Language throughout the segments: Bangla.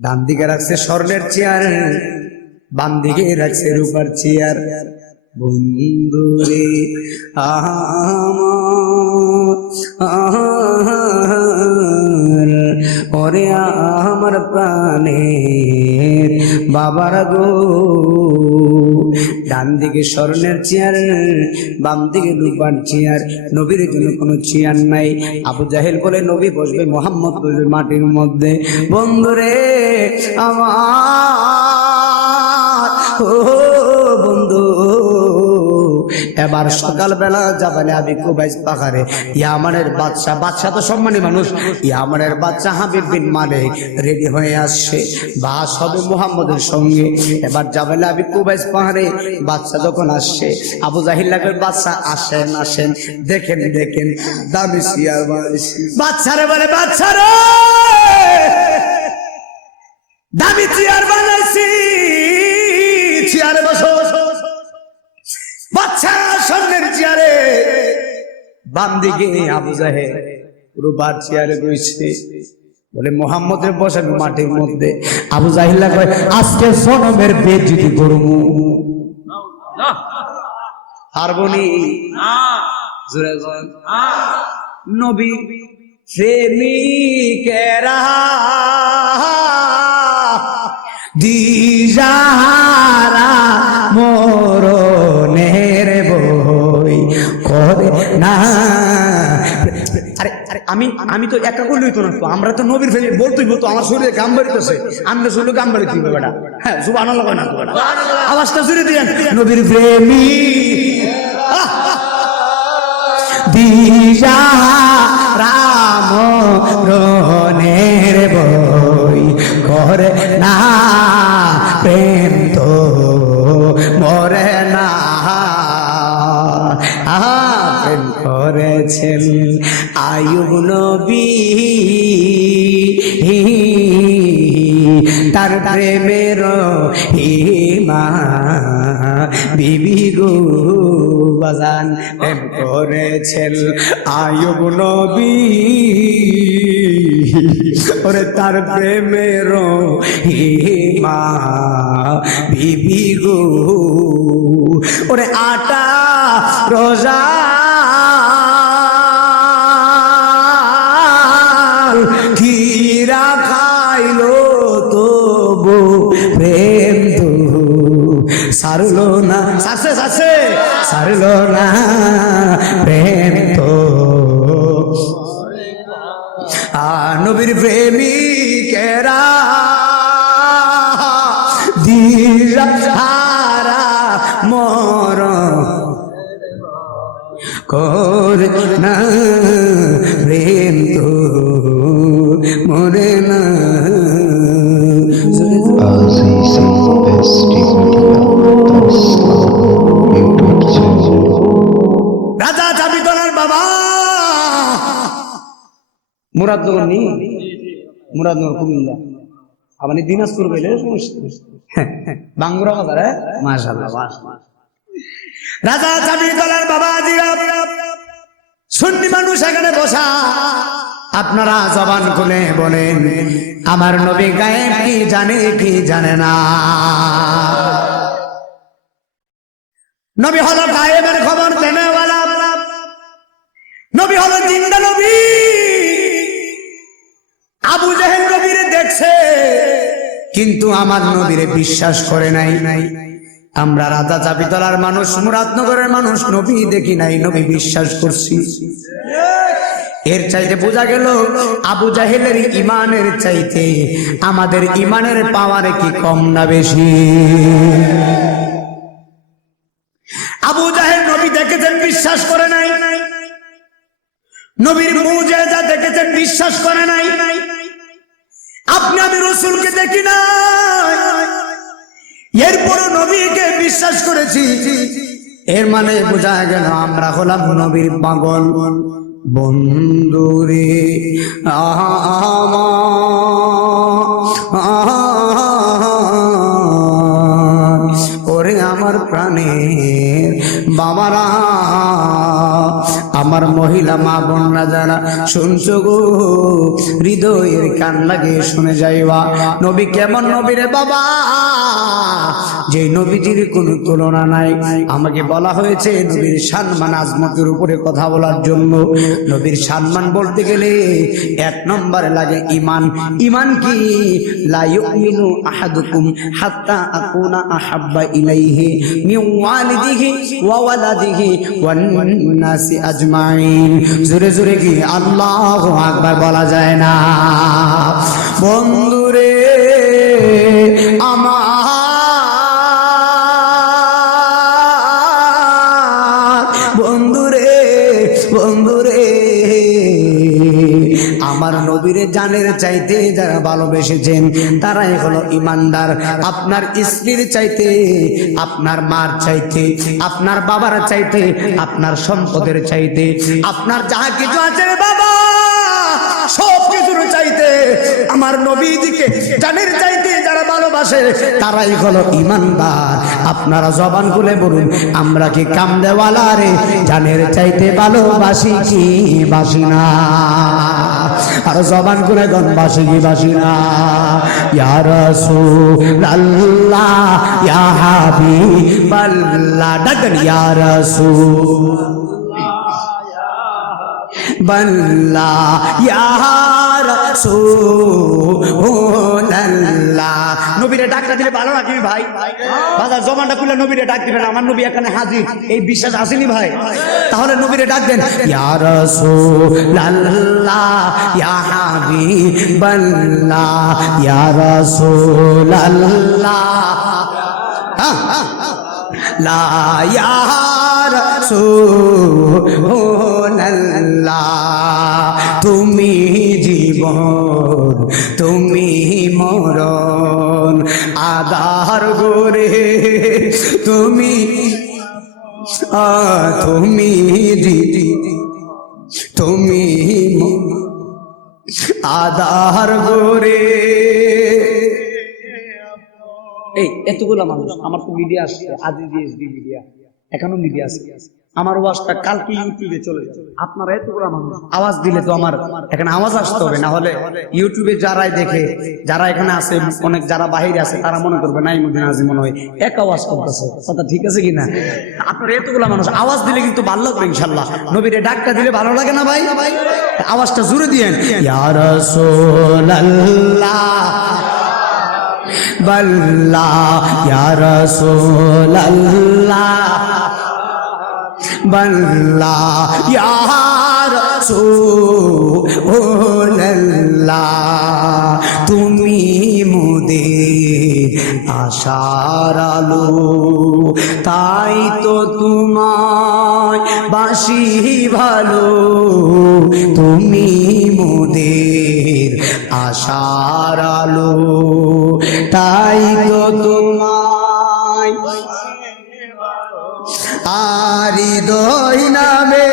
ডান দিকে রাখছে স্বর্ণের চেয়ার, বাম দিকে রাখছে রূপার চেয়ার। বন্ধুরে আমার ওরে আমার প্রাণের বাবার গো, ডান দিকে স্বর্ণের চেয়ার, বাম দিকে রূপার চেয়ার। নবীর জন্য কোনো চেয়ার নাই। আবু জাহেল বলে নবী বসবে, মোহাম্মদ বসবে মাটির মধ্যে। বন্ধুরে আমার ও বন্ধু, এবার সকালবেলা যাবালে আবি কুবাইস পাহাড়ে ইয়ামানের বাদশা, বাদশা তো সম্মানী মানুষ, ইয়ামানের বাদশা হাবিব বিন মালিক রেডি হয়ে আসছে, বাস হবে মুহাম্মদের সঙ্গে। এবার যাবালে আবি কুবাইস পাহাড়ে বাদশা যখন আসছে, আবু জাহিল লাগের বাদশা আসেন আসেন, দেখেন দেখেন দামি চেয়ার বাদশারে বলে, বাদশারে দামি চেয়ার বানাইছি, চেয়ারে বসো। বাচ্চা স্বর্ণের চেয়ারে, বাম দিকে আবু জাহেল রূপার চেয়ারে বসে। বলে মোহাম্মদের বসাবে মাটির মধ্যে। আবু জাহিল কয় আজকে সনমের বেজ্জতি করবো। পারবনি নবী প্রেমিকেরা দিশাহারা মরণের বই করে না। আরে আরে আমি তো একা করলেই তো না, আমরা তো নবীর ফেলে বলতেই বলতো, আমার শরীরে গাম বাড়িতেছে, আমরা শুনলে গাম বাড়ি দিবে বেটা। হ্যাঁ সুবহানাল্লাহ না, আওয়াজটা জুড়ে দিলেন। নবীর প্রেমী দিশাহারা মরণের বই করে না, প্রেম তো মরে না। প্রেম করেছেন আইয়ুব নবী, তার প্রেমের হিমা বিবি গো বাজান। প্রেম করেছেন আইয়ুব নবী, ওরে তার প্রেমের হিমা বিবি গো। ওরে আটা রোজা ক্ষীরা খাইলো তবু প্রেম তো সারলো না, সারলো না প্রেম তো। নবীর প্রেমিকেরা দিশাহারা মরণ করে না, প্রেম তো মরে না। রাজা চাবিতলার বাবা মুরাদনগর নি, মুরাদনগর কুমিল্লা, আপনি দিনাজপুর গেলে বাঙ্গুরা বাজারে। মাশাআল্লাহ, রাজা চাবিতলার বাবা জিরা সুন্নি মানুষ এখানে বসা। আপনারা জবান খুলে বলেন আমার নবী গায়েব কি জানে কি জানে না? নবী হলো গায়েবের খবর দেনেওয়ালা, নবী হলো জিন্দা নবী। আবু জাহেল নবীরে দেখছে কিন্তু আমার নবীরে বিশ্বাস করে নাই। আমরা রাজা চাবিতলার মানুষ, মুরাদনগরের মানুষ নবী দেখি নাই, নবী বিশ্বাস করছি। এর চাইতে বোঝা গেল আবু জাহেলের ইমানের চাইতে আমাদের ইমানের পাওয়ার কি কম না বেশি? আবু জাহেল নবী দেখেছেন, বিশ্বাস করে নাই। নবীর মুজিজা দেখেছেন, বিশ্বাস করে নাই। আপনি আমি রাসূলকে দেখি নাই, এরপর নবীকে বিশ্বাস করেছি। এর মানে বোঝা গেল আমরা হলাম নবীর পাগল। বন্ধুরে ওরে আমার প্রাণের বাবারা, আমার আমার মহিলা মা বোনরা যারা শুনছো গো, হৃদয়ের কান লাগিয়ে শুনে যাইবা। নবী কেমন নবী রে বাবা, যে নবীজির কোনো তুলনা নাই। আমাকে বলা হয়েছে নবীর সম্মান আজমতের উপরে কথা বলার জন্য। নবীর সম্মান বলতে গেলে এক নম্বরে লাগে ইমান। ইমান কি? লা ইউমিনু আহাদুকুম হাত্তা আকুনা আহাব্বা ইলাইহি মিন ওয়ালিদিহি ওয়া ওয়ালাদিহি ওয়ান নাসি আজমাইন। জোরে জোরে কি আল্লাহু আকবার বলা যায় না? বন্ধুরে আমার, বন্ধুরে বন্ধুরে আমার নবীরে জানের চাইতে যারা ভালোবেসেছেন তারাই হলো ইমানদার। আপনার স্ত্রীর চাইতে, আপনার মার চাইতে, আপনার বাবার চাইতে, আপনার সম্পদের চাইতে, আপনার যাহা কিছু আছে বাবা সব কিছুর চাইতে আমার নবীজিকে জানের চাইতে যারা ভালোবাসে তারাই হলো ইমানদার। আপনারা জবান খুলে বলুন, আমরা কি কামদেওয়ালা রে জানের চাইতে ভালোবাসি কি বাসি না? আর জবান খুলে গন বাসি কি বাসি না? ইয়া রাসূলুল্লাহ ইয়া হাবিবাল্লাহ, ডাকেন ইয়া রাসূলুল্লাহ ইয়া রাসূলুল্লাহ। নবীরে ডাকটা দিলে ভালো লাগে ভাই। বাজার জমানটা খুলে নবীরে ডাক দিবেন, আমার নবী এখানে হাজির, এই বিশ্বাস আসেনি ভাই? তাহলে নবীরে ডাক দেন, ইয়া রাসূলুল্লাহ ইয়া হাবিবাল্লাহ ইয়া রাসূলুল্লাহ লা ইয়া রাসূলুল্লাহ। তুমি জীবন তুমি মরণ আধার গোরে, তুমি তুমি তুমি আধার গোরে। এই এতগুলা মানুষ, আমার তো মিডিয়া আসছে, আদি ডিএসবি মিডিয়া, এখনো মিডিয়া আছে। আমার ওয়াজটা কালকে ইউটিউবে চলে যাবে। আপনারা এতগুলা মানুষ আওয়াজ দিলে তো আমার এখানে আওয়াজ আসতে হবে, না হলে ইউটিউবে যারাই দেখে, যারা এখানে আছে, অনেক যারা বাহিরে আছে তারা মনে করবে নাই মদিনা আজি মনে হয় এক আওয়াজ করতেছে। কথা ঠিক আছে কিনা? আপনারা এতগুলা মানুষ আওয়াজ দিলে কিন্তু ভালো লাগবে ইনশাআল্লাহ। নবীরে ডাকটা দিলে ভালো লাগে না ভাই? আওয়াজটা জোরে দিয়েন, ইয়া রাসূলুল্লাহ বল্লা ইয়া রাসূলুল্লাহ বল্লা ইয়া রাসূলুল্লাহ। তুমি মোদের আশার আলো, তাই তো তোমায় বাসি ভালো। তুমি মোদের আশার আলো, তাই তো তোমায় আর হৃদয় নামে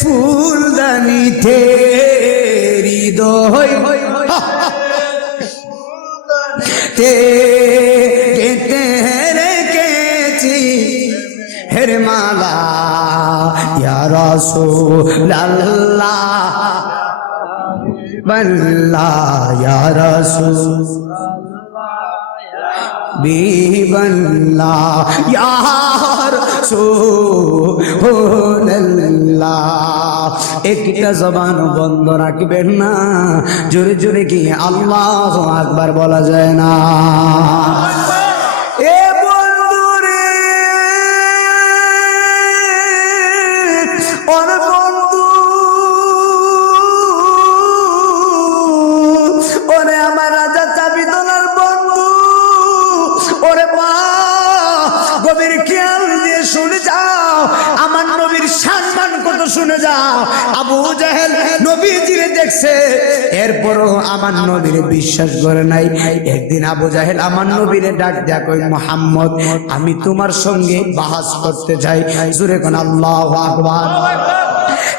ফুলদানিতে হৃদয় কেটে রেখেছি হের মালা ইয়া রাসূলুল্লাহ বল্লা ইয়া রাসূলুল্লাহ ইয়া রাসূলুল্লাহ। একটা জবান বন্ধ রাখবেন না, জোরে জোরে কি আল্লাহু আকবার বলা যায় না? এ বন্ধুরে ওরে বন্ধু, ওরে আমার রাজা চাবি তোলার বন্ধু, ওরে মা গভীর খেয়াল দিয়ে শুনে যাও, আমার নবীর সম্মান কত শুনে যাও। আবু জাহেল নবীজিরে দেখছে, এরপরও আমার নবীরে বিশ্বাস করে নাই। একদিন আবু জাহেল আমার নবীরে ডাক দেয়া কই, মুহাম্মদ আমি তোমার সঙ্গে বাহাস করতে চাই। জোরে কোন আল্লাহু আকবার।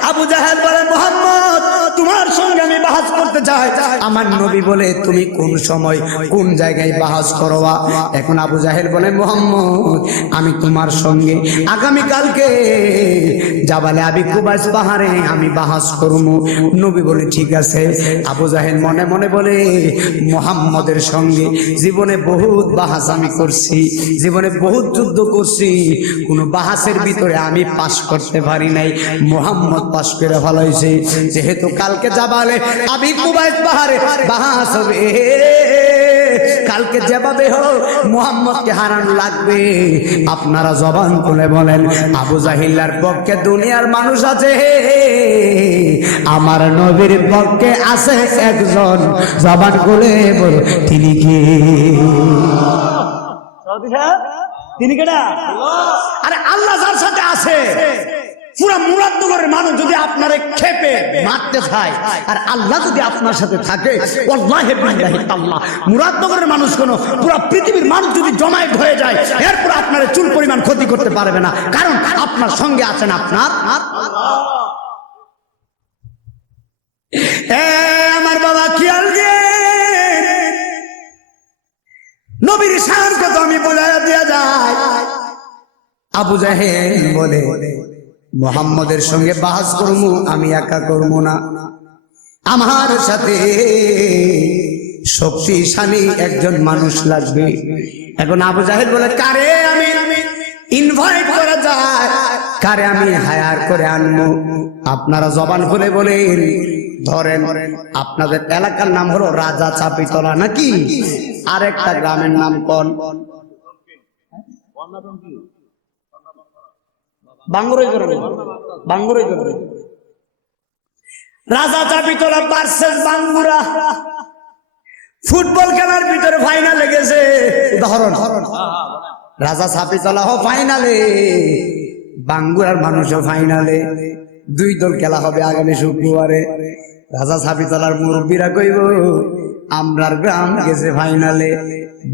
আবু জাহেল বলে, মুহাম্মদ তোমার সঙ্গে আমি বাহাস করতে চাই। আমার নবী বলে তুমি কোন সময় কোন জায়গায় বাহাস করবা? এখন আবু জাহেল বলে মুহাম্মদ আমি তোমার সঙ্গে আগামী কালকে জাবালে আবি কুবাইস পাহাড়ে আমি বাহাস করব। নবী বলে ঠিক আছে। আবু জাহেল মনে মনে বলে মুহাম্মদের সঙ্গে জীবনে বহুত বাহাস আমি করছি, জীবনে বহুত যুদ্ধ করছি, কোন বাহাসের ভিতরে আমি পাশ করতে পারি নাই, মুহাম্মদ পাশ করে ফলাইছে। যেহেতু কালকে জাবালে আবি কুবাইস পাহাড়ে বাহাস হবে, কালকে যেভাবে হোক মুহাম্মদকে হারানো লাগবে। আপনারা জবান খুলে বলেন আবু জাহিলার পক্ষে দুনিয়ার মানুষ আছে, আমার নবীর পক্ষে আছে একজন, জবান খুলে বল তিনি কি? তিনি কেডা? আরে আল্লাহ যার সাথে আছে, পুরা মুরাদনগরের মানুষ যদি আপনারে খেপে মারতে চায় আর আল্লাহ যদি আপনার সাথে থাকে, ওয়াল্লাহি বিল্লাহি তাআলা মুরাদনগরের মানুষ কোন পুরা পৃথিবীর মানুষ যদি জমায়েত হয়ে যায় এরপর আপনার চুল পরিমাণ ক্ষতি করতে পারবে না, কারণ আপনার সঙ্গে আছেন আপনার আল্লাহ। আমার বাবা খেয়াল দিয়ে নবীর শান কত আমি বোঝাইয়া দিয়া যায়। আবু জাহেল বলে মুহাম্মদের সঙ্গে বাহাস করবো, আমি একা করবো না, আমার সাথে শক্তিশালী একজন মানুষ লাগবে। এখন আবু জাহেল বলে কারে আমি ইনভাইট করা যায়, কারে আমি হায়ার করে আনবো? আপনারা জবান খুলে বলেন, ধরেন আপনাদের এলাকার নাম হলো রাজা চাপিতলা নাকি? আরেকটা গ্রামের নাম কোন? রাজা চাপিতলা ভার্সেস বাঙ্গুরা ফুটবল খেলার ভিতরে ফাইনালে গেছে। উদাহরণ, রাজা চাপিতলা হো ফাইনালে, বাঙ্গুরার মানুষও ফাইনালে। দুই দল খেলা হবে আগামী শুক্রবারে। রাজা চাপিতলার মুরব্বীরা কইব আমরার গ্রাম গেছে ফাইনালে,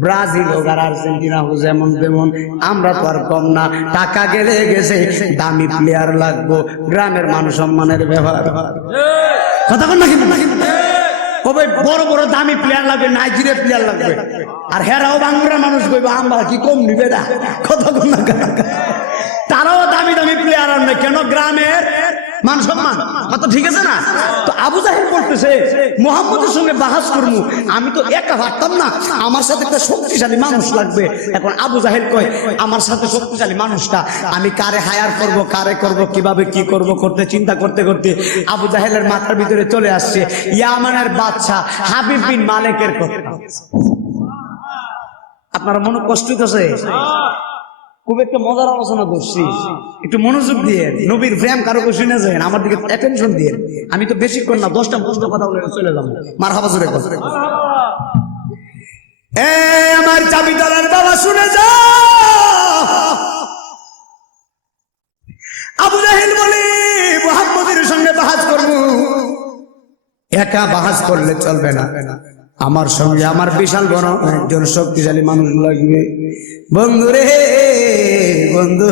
ব্রাজিল হোক আর আর্জেন্টিনা হোক যেমন তেমন, আমরা তো আর কম না, টাকা গেলে গেছে, দামি প্লেয়ার লাগবো, গ্রামের মান সম্মানের ব্যাপার। কথা বল না কিন্তু কবে বড় বড় দামি প্লেয়ার লাগবে, নাইজেরিয়া প্লেয়ার লাগবে, আর হেরাও বাংলার মানুষ কইব আমরা কি কম নিবে না। কথা বল না, তারাও দামি দামি প্লেয়ার আনবে কেন? গ্রামের মান সম্মান। কথা ঠিক আছে না? তো আবু জাহেল বলতেছে মুহাম্মদের সঙ্গে বাহাস করবো, আমি তো একা পারতাম না, আমার সাথে একটা শক্তিশালী মানুষ লাগবে। এখন আবু জাহেল কয় আমার সাথে শক্তিশালী মানুষটা আমি কারে হায়ার করব, কারে করব, কিভাবে কি করব করতে চিন্তা করতে করতে আবু জাহেলের মাথার ভিতরে চলে আসছে ইয়ামানের বাদশা হাবিব বিন মালিকের কথা। আপনারা মনে কষ্ট হইতেছে? খুব একটা মজার আলোচনা করছি, একটু মনোযোগ দিয়ে নবীর প্রেম কারো শুনে যায় আমার দিকে অ্যাটেনশন দিয়ে। আমি তো বেশিক্ষণ না, 10টা 15টা কথা বলে চলে যাবো। মারহাবা জোরে কথা। আমার চাবিতলার বাবা শুনে যা, আবু জাহেল বলে মুহাম্মদের সঙ্গে বাহাস করব, একা বাহাস করলে চলবে না, আমার সঙ্গে আমার বিশাল বড় একজন শক্তিশালী মানুষ লাগবে। বন্ধু রে বন্ধু,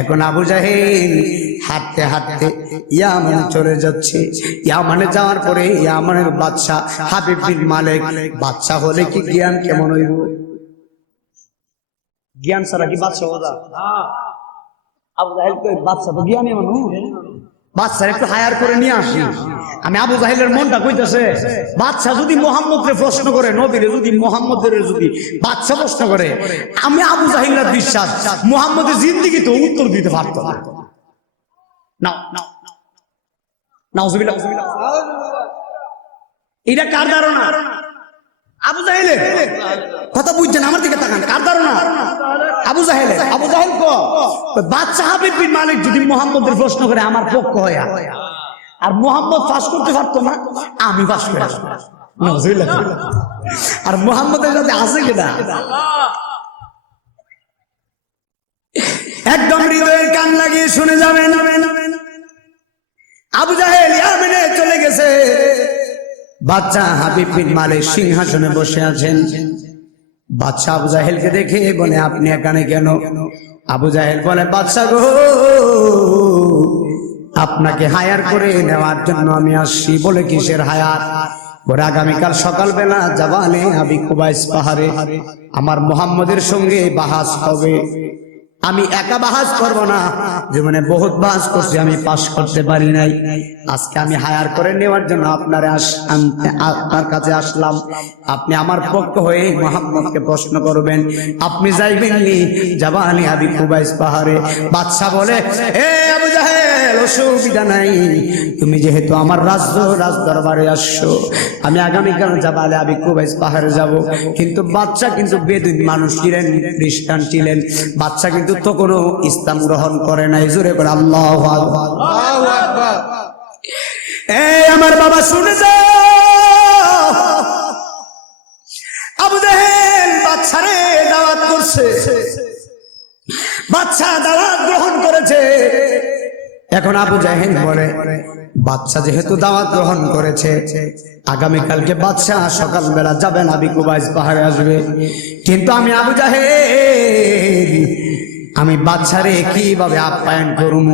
এখন আবু জাহেল হাঁটতে হাঁটতে ইয়ামানে চলে যাচ্ছে। ইয়ামানে যাওয়ার পরে ইয়ামানের বাদশা হাবিব বিন মালিক, বাদশা হলে কি জ্ঞান কেমন হইব? জ্ঞান ছাড়া কি বাদশা হওয়া? আবু জাহেল তো বাদশা তো জ্ঞানী মানুষ, বাদশার একটু হায়ার করে নিয়ে আসি। আমি আবু জাহেলের মনটা কইতেছে বাদশা যদি মুহাম্মদকে প্রশ্ন করে, নবীরে যদি মুহাম্মদের যদি বাদশা প্রশ্ন করে, আমি আবু জাহেলের বিশ্বাস মুহাম্মদের জিন্দেগি তো উত্তর দিতে পারত না। নাউজুবিল্লাহ। এটা কার ধারণা? আবু জাহেলের কথা বুঝছেন? আমার দিকে তাকান, কার ধারণা? আবু জাহেলের। আবু জাহেল কো বাদশা হাবিব বিন মালিক যদি মুহাম্মদের প্রশ্ন করে আমার পক্ষ হয়া, আর মুহাম্মদ পাস করতে পারতো না, আমি পাস করে আসবো। আর মুহাম্মদের সাথে আছে কিনা একদম হৃদয়ের কান লাগিয়ে শুনে যাবেন। আবু জাহেল ইয়ামেনে চলে গেছে, বাদশা হাবিব বিন মালিক সিংহাসনে বসে আছেন। বাদশা আবু জাহেলকে দেখে বলে আপনি এখানে কেন? আবু জাহেল বলে বাদশা গো, আপনাকে হায়ার করে নেওয়ার জন্য আমি আসছি। বলে কিসের হায়ার? বলে আগামীকাল সকালবেলা জাবালে আবি কুবাইস পাহাড়ে আমার মুহাম্মদের সঙ্গে বাহাস হবে। আমি একা বাহাস করব না, জীবনে বহুত বাহাস করছি, আমি পাস করতে পারি নাই। আজকে আমি হায়ার করে নেওয়ার জন্য আপনার কাছে আসলাম। আপনি আমার পক্ষ হয়ে মুহাম্মদকে প্রশ্ন করবেন। আপনি যাইবেন নি জাবালে আবি কুবাইস পাহাড়ে? বাদশা বলে, এ আবু জাহেল, অসুবিধা নাই, তুমি যেহেতু আমার রাজ দরবারে আসছো, আমি আগামীকাল জাবালে আবি কুবাইস পাহাড়ে যাব। কিন্তু বাদশা কিন্তু বেদুইন মানুষ ছিলেন, খ্রিস্টান ছিলেন। বাদশা কিন্তু তখনও ইসলাম গ্রহণ করে নাই। জোরে করে আল্লাহু আকবার। এই আমার বাবা শুনে যাও, আবু জাহেল বাদশারে দাওয়াত করছে, বাদশা দাওয়াত গ্রহণ করেছে। এখন আবু জাহেল বলে, বাদশা যেহেতু দাওয়াত গ্রহণ করেছে, আগামীকালকে বাদশা সকালবেলা যাবেন আবি কুবাইস পাহাড়ে আসবে। কিন্তু আমি আবু জাহেল, আমি বাদশারে কিভাবে আপ্যায়ন করব,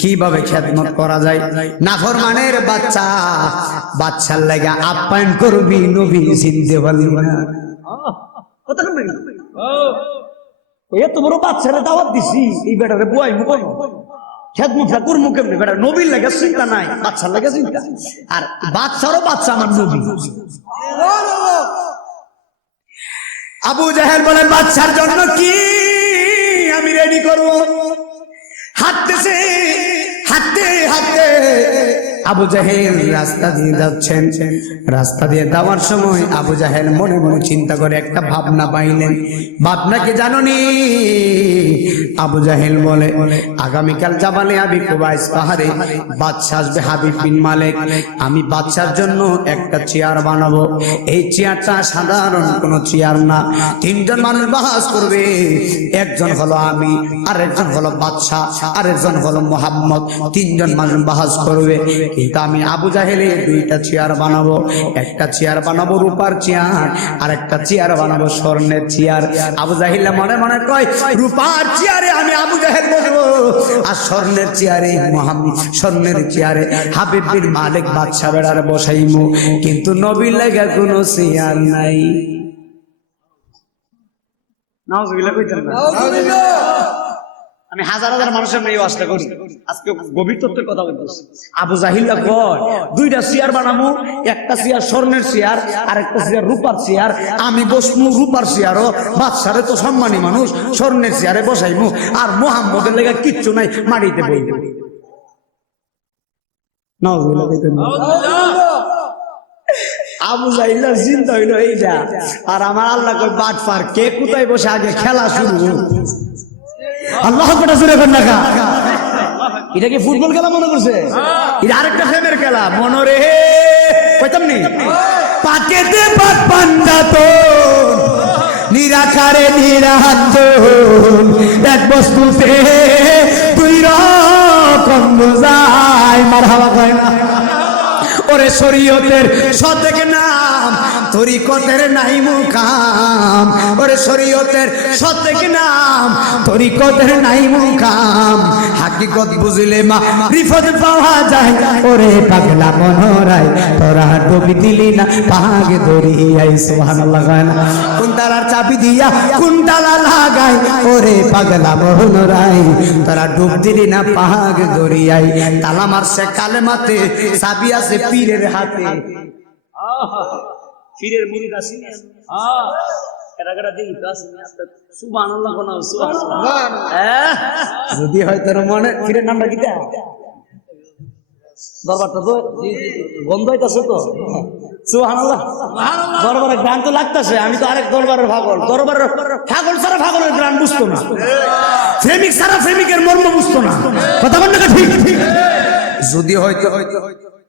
কিভাবে খেদমত করা যায়? নাফরমানের বাচ্চা, বাদশার লাগা আপ্যায়ন করবি, নবী চিনতে পারলি না। এত বড় বাচ্চারে দাওয়াত দিছি, এই বেটারে বুয়াই মুখ খেদমতটা করবো কেমনি? বেটা নবীর লাগে চিন্তা নাই, বাচ্চার লাগে চিন্তা। আর বাচ্চারও বাচ্চা আমার নবী। আবু জাহেল বলে, বাচ্চার জন্য কি আমি রেডি করবো? হাঁটতেছে, হাঁটতে হাঁটতে আবু জাহেল রাস্তা দিয়ে যাচ্ছেন। রাস্তা দিয়ে যাওয়ার সময় আবু জাহেল মনে মনে চিন্তা করে একটা ভাবনা পাইলেন। ভাবনা কি জানোনি? আবু জাহেল বলে, আগামীকাল জাবালে আবি কুবাইস পাহাড়ে বাদশা আসবে হাবিব বিন মালিক। আমি বাদশার জন্য একটা চেয়ার বানাবো। এই চেয়ারটা সাধারণ কোনো চেয়ার না, তিনজন মানুষ বাহাস করবে। একজন হলো আমি, আরেকজন হলো বাদশা, আরেকজন হলো মুহাম্মদ। তিনজন মানুষ বাহাস করবে। কিন্তু আমি আবু জাহেলের দুইটা চেয়ার বানাবো। একটা চেয়ার বানাবো রূপার চেয়ার, আর একটা চেয়ার বানাবো স্বর্ণের চেয়ার। আবু জাহেল মনে মনে কয়, রূপার চেয়ারে আমি আবু জাহেল বসবো, আর স্বর্ণের চেয়ারে স্বর্ণের চেয়ারে হাবিব বিন মালিক বাদশা বেড়ার বসাইমু। কিন্তু নবীর লাগা কোনো চেয়ার নাই। নাউজুবিল্লাহ কইতেন না। আমি হাজার হাজার মানুষের মেয়ে আশা করি, আজকে গভীর তত্ত্বের কথা বলতেছি। আবু জাহিল্লা কয়, দুইটা চেয়ার বানামু, একটা চেয়ার স্বর্ণের চেয়ার, আর একটা চেয়ার রূপার চেয়ার। আমি বসমু রূপার চেয়ারও, বাদশারে তো সম্মানী মানুষ, স্বর্ণের চেয়ারে বসাইমু। আর মুহাম্মদের লেগে কিচ্ছু নাই, মাটিতে বইবে। আবু জাহিল্লা চিন্তা হইল এইটা। আর আমার আল্লাহ কয়, বাটপার, কে কোথায় বসে আগে খেলা শুরু। আল্লাহ এটা কি ফুটবল খেলা মনে করছে? এটা আরেকটা প্রেমের খেলা মনে রে কইতাম নি। পাকেতে পাক পান্ডাতো নিরাকারে নিরঞ্জন, এক বস্তুতে দুই রকম বোঝায়। মারহাবা কয় না? ওরে শরীয়তের সতেক নাম, তরিকতের নাই মুকাম। ওরে শরীয়তের সতেক নাম, তরিকতের নাই মুকাম। হাকিকত বুঝিলে মারিফত পাওয়া যায়। ওরে পাগলা মনোরাই, তোরা ডুবি দিলি না পাগ দরিয়াই। সুবহানাল্লাহ। কোন তালার চাবি দিয়া কোন তালা লাগাই, ওরে পাগলা মনোরাই, তোরা ডুব দিলি না পাগ দরিয়াই। তালা মারছে কালেমাতে, চাবি আছে পীরের হাতে। পীরের মুরিদ আছে। যদি হয় তোর মনে পীরের নামটা কি দরবারটা তো বন্ধ হইতাছে তো। সুবহানাল্লাহ। দরবারের গান তো লাগতেছে। আমি তো আরেক দরবারের পাগল। দরবারের পাগল ছাড়া পাগলের গান বুঝতো না, প্রেমিক ছাড়া প্রেমিকের মর্ম বুঝতো না। কথা বল না? ঠিক ঠিক। যদি হয়তো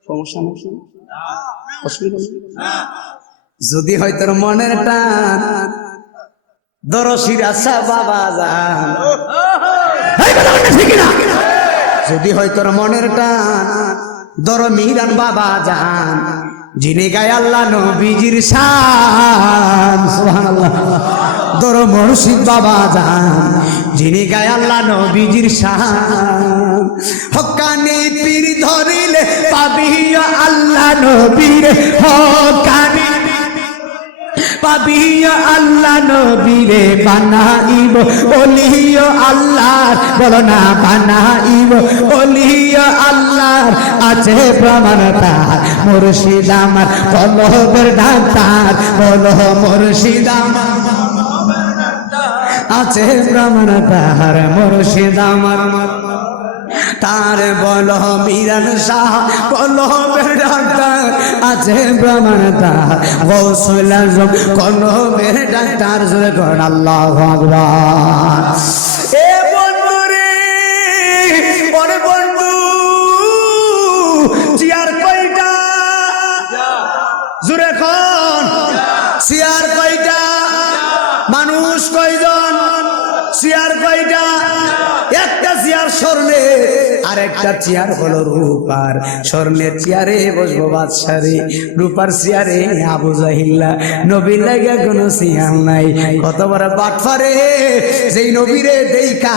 সমস্যা অসুবিধা, যদি হয় তোর মনের টান, দরশির আশা বাবা যান। যদি হয় তোর মনের টান, দর মিরান বাবা যান, যিনি গায় আল্লাহ নবীজির শান। সুবহানাল্লাহ। দর মুর্শিদ বাবা জান যিনি গায় আল্লাহ নবীজির শান হক্কানি পীর ধরিলে পাবি আল্লাহ নবীর হক্কানি পাবি আল্লাহ নবীরে বানাইব ওলিও আল্লাহ বলো না বানাইব ওলিও আল্লাহ আছে প্রমাণ তার মুর্শিদ আমার কলবের ডাক্তার বলো মুর্শিদ আমার আছে প্রমাণ তার মুর্শিদ আমার তার বল মিরান শাহ কলবের ডাক্তার আছে প্রমাণ তার গৌসুল আজম কলবের ডাক্তার জোরে কর আল্লাহু আকবার এ বন্ধু রে ওরে বন্ধু চেয়ার কয়টা জোরে কর চেয়ার কয়টা মানুষ কয়জন চেয়ার কয়টা একটা চেয়ার স্বর্ণের আর একটা চেয়ার হলো রূপার স্বর্ণের চেয়ারে বসবো বাদশারে রূপার চেয়ারে আবু জাহিল্লা নবীর লাগা কোনো চেয়ার নাই কত বড় বাটফারে যেই নবীরে দেইকা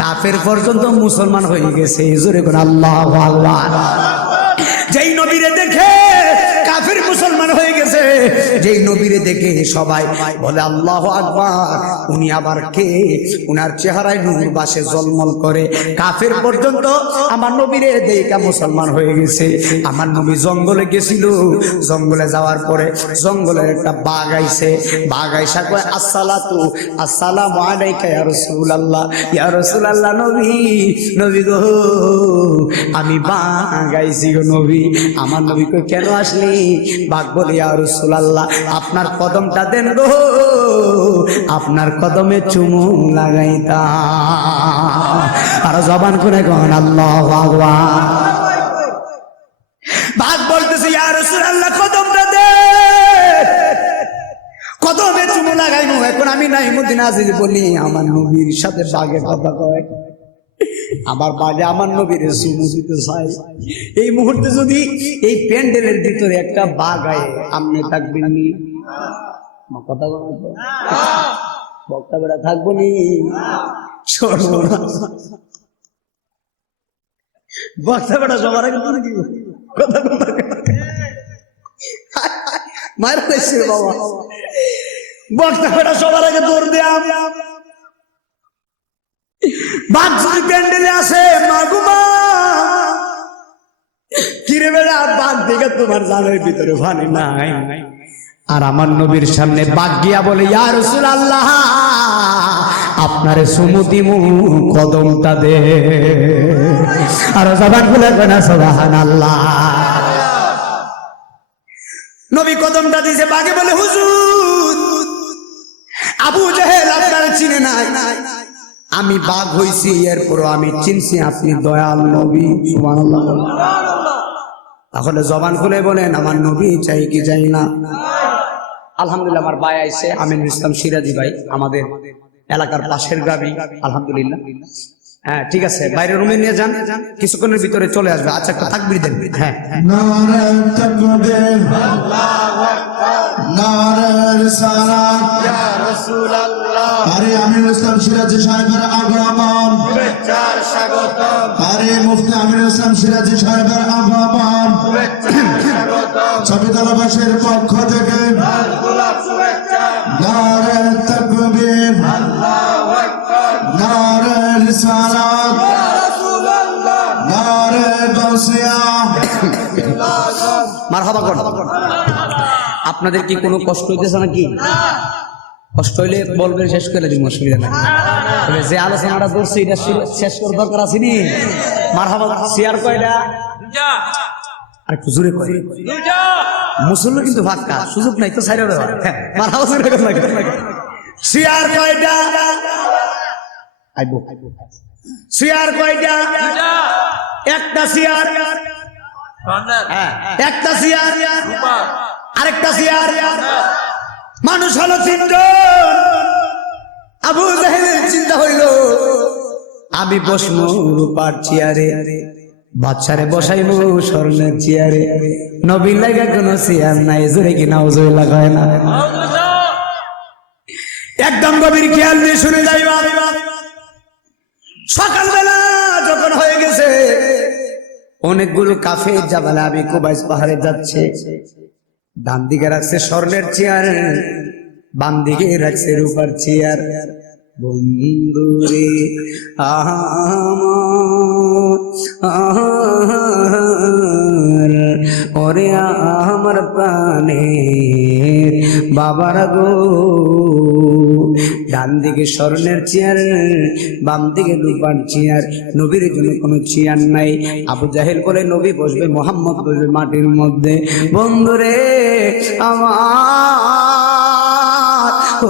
কাফের পর্যন্ত মুসলমান হয়ে গেছে জোরে কোন আল্লাহু আকবার যেই নবীরে দেখে কাফের মুসলমান হয়ে গেছে যেই নবীরে দেখে সবাই বলে আল্লাহু আকবার উনি আবার কে উনার চেহারায় নূর বাসে জলমল করে কাফের পর্যন্ত আমার নবীরে দেখে মুসলমান হয়ে গেছে আমার নবী জঙ্গলে গেছিল জঙ্গলে যাওয়ার পরে জঙ্গলের একটা বাঘ আইছে বাঘ আইসা কয় আসসালামু আলাইকা ইয়া রাসূলুল্লাহ নবী নবী গো আমি বাঘ আইছি গো নবী আমার নবী কই কেন আসলি বাঘ বলে ইয়া রাসূলুল্লাহ আপনার কদমটা দেন গো আপনার কদমে চুমু লাগাইতা আর জবান করে কোন আল্লাহু আকবার বাঘ বলতেছে ইয়া রাসূলুল্লাহ কদমটা দে কদমে চুমু লাগাইমু এখন আমি নাই মদিনা আজিজ বলি আমার নবীর সাথে বাঘের কথা কয় আমার বাড়ি আমার নবীর চুমু দিতে চাই এই মুহূর্তে যদি এই প্যান্ডেলের ভিতরে একটা বাঘ আয় আপনি থাকবেন নি কথা বলবো বক্তা বেড়া থাকবো নি বক্তা বেড়া সবার আগে কথা মার পেয়েছে বাবা বক্তা বেড়া সবার আগে দৌড় দেয়া বাঘ যদি প্যান্ডেলে আসে মাগুমা কিরে বেড়া বাঘ দেখে তোমার জানের ভিতরে ভানে নাই আর আমার নবীর সামনে বাঘ গিয়া বলে ইয়া রাসূলুল্লাহ আপনারে চুমু দিমু কদমটা দে আর জবান খুলে না সুবহানাল্লাহ নবী কদমটা দিয়েছে বাঘে বলে হুজুর আবু জেহেল আপনারে চিনে নাই আমি বাঘ হইছি এরপর আমি চিনছি আপনি দয়াল নবী সুবহানাল্লাহ তাহলে জবান খুলে বলেন আমার নবী চাই কি চাই না আলহামদুলিল্লাহ আমার ভাই আইছে আমিনুল ইসলাম সিরাজি ভাই আমাদের এলাকার পাশের গ্রামে আলহামদুলিল্লাহ হ্যাঁ ঠিক আছে বাইরে রুমে নিয়ে যান কিছুক্ষণের ভিতরে চলে আসবে আচ্ছা একটা তাকবীর দেন হ্যাঁ নারে তাকবীর আল্লাহু আকবার নারে রিসালাত ইয়া রাসূলুল্লাহ আরে আমিনুল ইসলাম সিরাজি সাহেবের আগমন শুভেচ্ছার স্বাগতম আরে মুফতি আমিনুল ইসলাম সিরাজি সাহেবের আগমন শুভেচ্ছার স্বাগতম সবিতালাবাসীর পক্ষ থেকে গোলাপ শুভেচ্ছা নারে তাকবীর আল্লাহু আকবার নারে রিসালাত ইয়া রাসূলুল্লাহ নারে গাউসিয়া মারহাবা করুন আপনাদের কি কোনো কষ্ট হইতেছে নাকি কষ্ট হইলে বলবেন শেষ করে দিব অসুবিধা নাই তবে যে আলোচনাটা করছি এটা শেষ করার দরকার আছে নি মারহাবা শেয়ার কয়টা আর একটু জোরে কয় মুসল্লি কিন্তু ফাঁকা সুযোগ নাই তো সাইরে মারহাবা জোরে কর লাগে শেয়ার কয়টা আইবো শেয়ার কয়টা একটা শেয়ার একটা শেয়ার আরেকটা শেয়ার মানুষ হলো তিনজন আবু জাহেলের চিন্তা হইল আমি বসমু রূপার চেয়ারে বাচ্চারে বসাইমু স্বর্ণের চেয়ারে নবীর লাগা কোনো চেয়ার নাই জোরে কি নাউজুবিল্লাহ কয় না একদম গভীর খেয়াল দিয়ে শুনে যাইবা। সকালবেলা যখন হয়ে গেছে, অনেকগুলো কাফের জাবালে আবি কুবাইস পাহাড়ে যাচ্ছে। ডান দিকে রাখছে স্বর্ণের চেয়ার, বাম দিকে রাখছে রূপার চেয়ার। বন্ধুরে আমার ওরে আমার প্রাণের বাবার গো, ডান দিকে স্বর্ণের চেয়ার, বাম দিকে রূপার চেয়ার। নবীর জন্য কোনো চেয়ার নাই। আবু জাহেল বলে নবী বসবে, মোহাম্মদ বসবে মাটির মধ্যে। বন্ধুরে আমার ও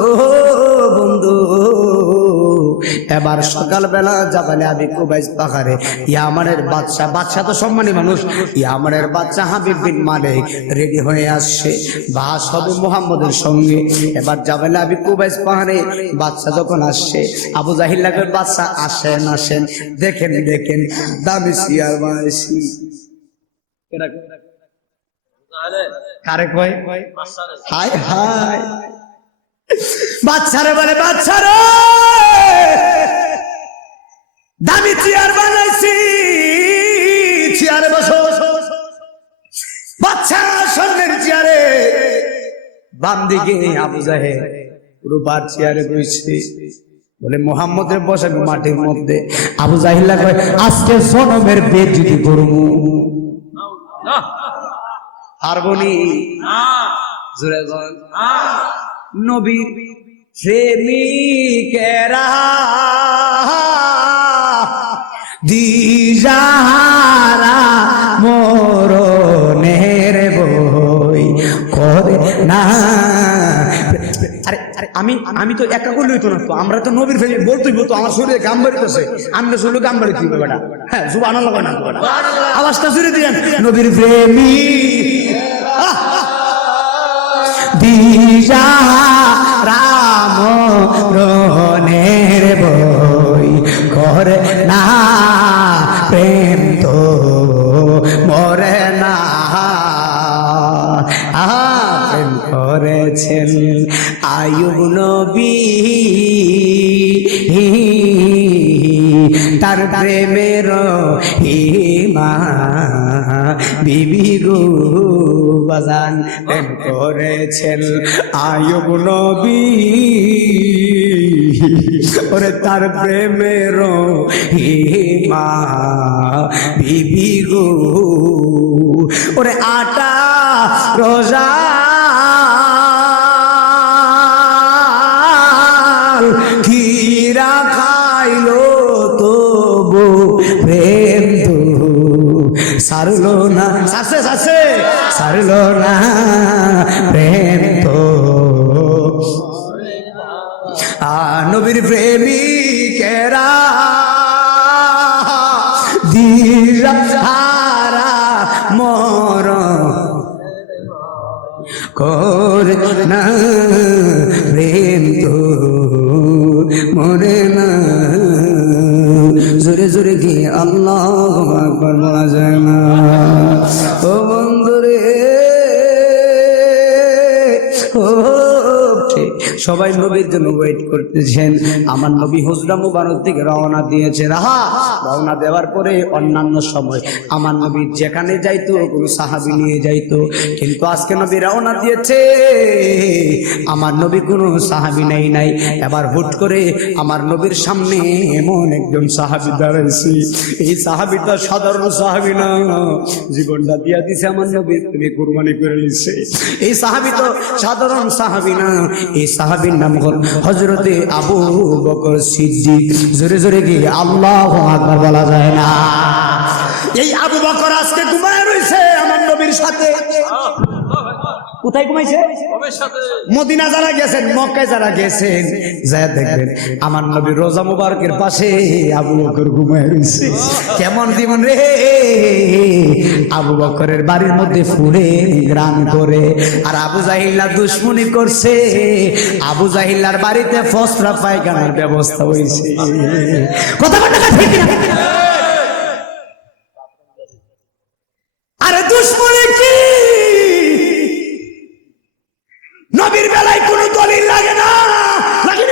বন্ধু, এবার সকালবেলা জাবালে আবি কুবাইস পাহাড়ে ইয়ামানের বাদশা, বাদশা তো সম্মানী মানুষ, ইয়ামানের বাদশা হাবিব বিন মালিক রেডি হয়ে আসছে, বাস হবে মুহাম্মদের সঙ্গে। এবার জাবালে আবি কুবাইস পাহাড়ে বাদশা যখন আসছে, আবু জাহিল লাগে বাদশা আসেন আসেন, দেখেন দেখেন দামি চেয়ার বানাইছি। কারে কয়? হায় হায়, বাচ্চারে বলে বাচ্চারে দামি চেয়ার বানাইছি, চেয়ারে বসো। বাচ্চা স্বর্ণের চেয়ারে, বাম দিকে আবু জাহেল রূপার চেয়ারে বসছে। বলে মুহাম্মদের বসাবে মাটির মধ্যে। আবু জাহিল কয় আজকে সনমের বেজ্জতি করব। পারবনি? জোরে বল। নবীর প্রেমিকেরা দিশাহারা মরণের বই করে না। আরে আরে আমি তো একা করলেই তো না, তো আমরা তো নবীর প্রেমিক বলতেই বলতো। আমার শরীরে গাম বাড়িতেছে, আমরা শুনলে গাম বাড়িতে বেটা। হ্যাঁ সুবহানাল্লাহ না, আওয়াজটা জুড়ে দিলেন। নবীর প্রেমিক দিশাহারা মরণের বই করে না, প্রেম তো মরে না। প্রেম করেছেন আইয়ুব নবী, তার প্রেমের হিমা বিবি গো বাজান। প্রেম করেছেন আইয়ুব নবী, ওরে তার প্রেমের হিমা বিবি গো। ওরে আটা রোজা ক্ষীরা খাইলো তবু প্রেম তো সারলো না, সাসে সাসে সারলো না প্রেম তো। নবীর প্রেমিকেরা দিশাহারা মরণ করে না, প্রেম তো মরে না। জোরে জোরে গিয়ে আল্লাহু আকবার বলা যায় না। ও বন্ধুরে ও, সবাই নবীর জন্য ওয়েট করতেছেন। আমার নবী হুজরা মুবারক থেকে রওনা দিয়েছে। রওনা দেওয়ার পরে অন্যান্য সময় আমার নবী যেখানে যাইতো কোনো সাহাবী নিয়ে যাইতো, কিন্তু আজকে নবী রওনা দিয়েছে, আমার নবী কোনো সাহাবী নাই। এবার হুট করে আমার নবীর সামনে এমন একজন সাহাবী দাঁড়াইছে। এই সাহাবীটা সাধারণ সাহাবী না, জীবনটা দিয়া দিছে আমার নবীর প্রেমে কুরবানি করে নিছে। এই সাহাবী তো সাধারণ সাহাবী না, এই সাহাবীর নাম হযরতে আবু বকর সিদ্দিক। জোরে জোরে গিয়ে আল্লাহু আকবার বলা যায় না। এই আবু বকর আজকে ঘুমায় রইছে আমার নবীর সাথে। কোথায় ঘুমাইছে? মদিনা যারা গেছেন, মক্কায় যারা গেছেন, যায় দেখবেন আমার নবী রোজা মুবারকের পাশে আবু বকর ঘুমায় রইছে। কেমন জীবন রে! আবু বকরের বাড়ির মধ্যে ফুলে গ্রাম করে, আর আবু জাহিল্লা দুশ্মনী করছে। আবু জাহিল্লার বাড়িতে ফসরা পায়খানার ব্যবস্থা হয়েছে। কথা বলতে ঠিক না? আরে দুশ্মনী কি? নবীর বেলায় কোনো দলিল লাগে না, লাগে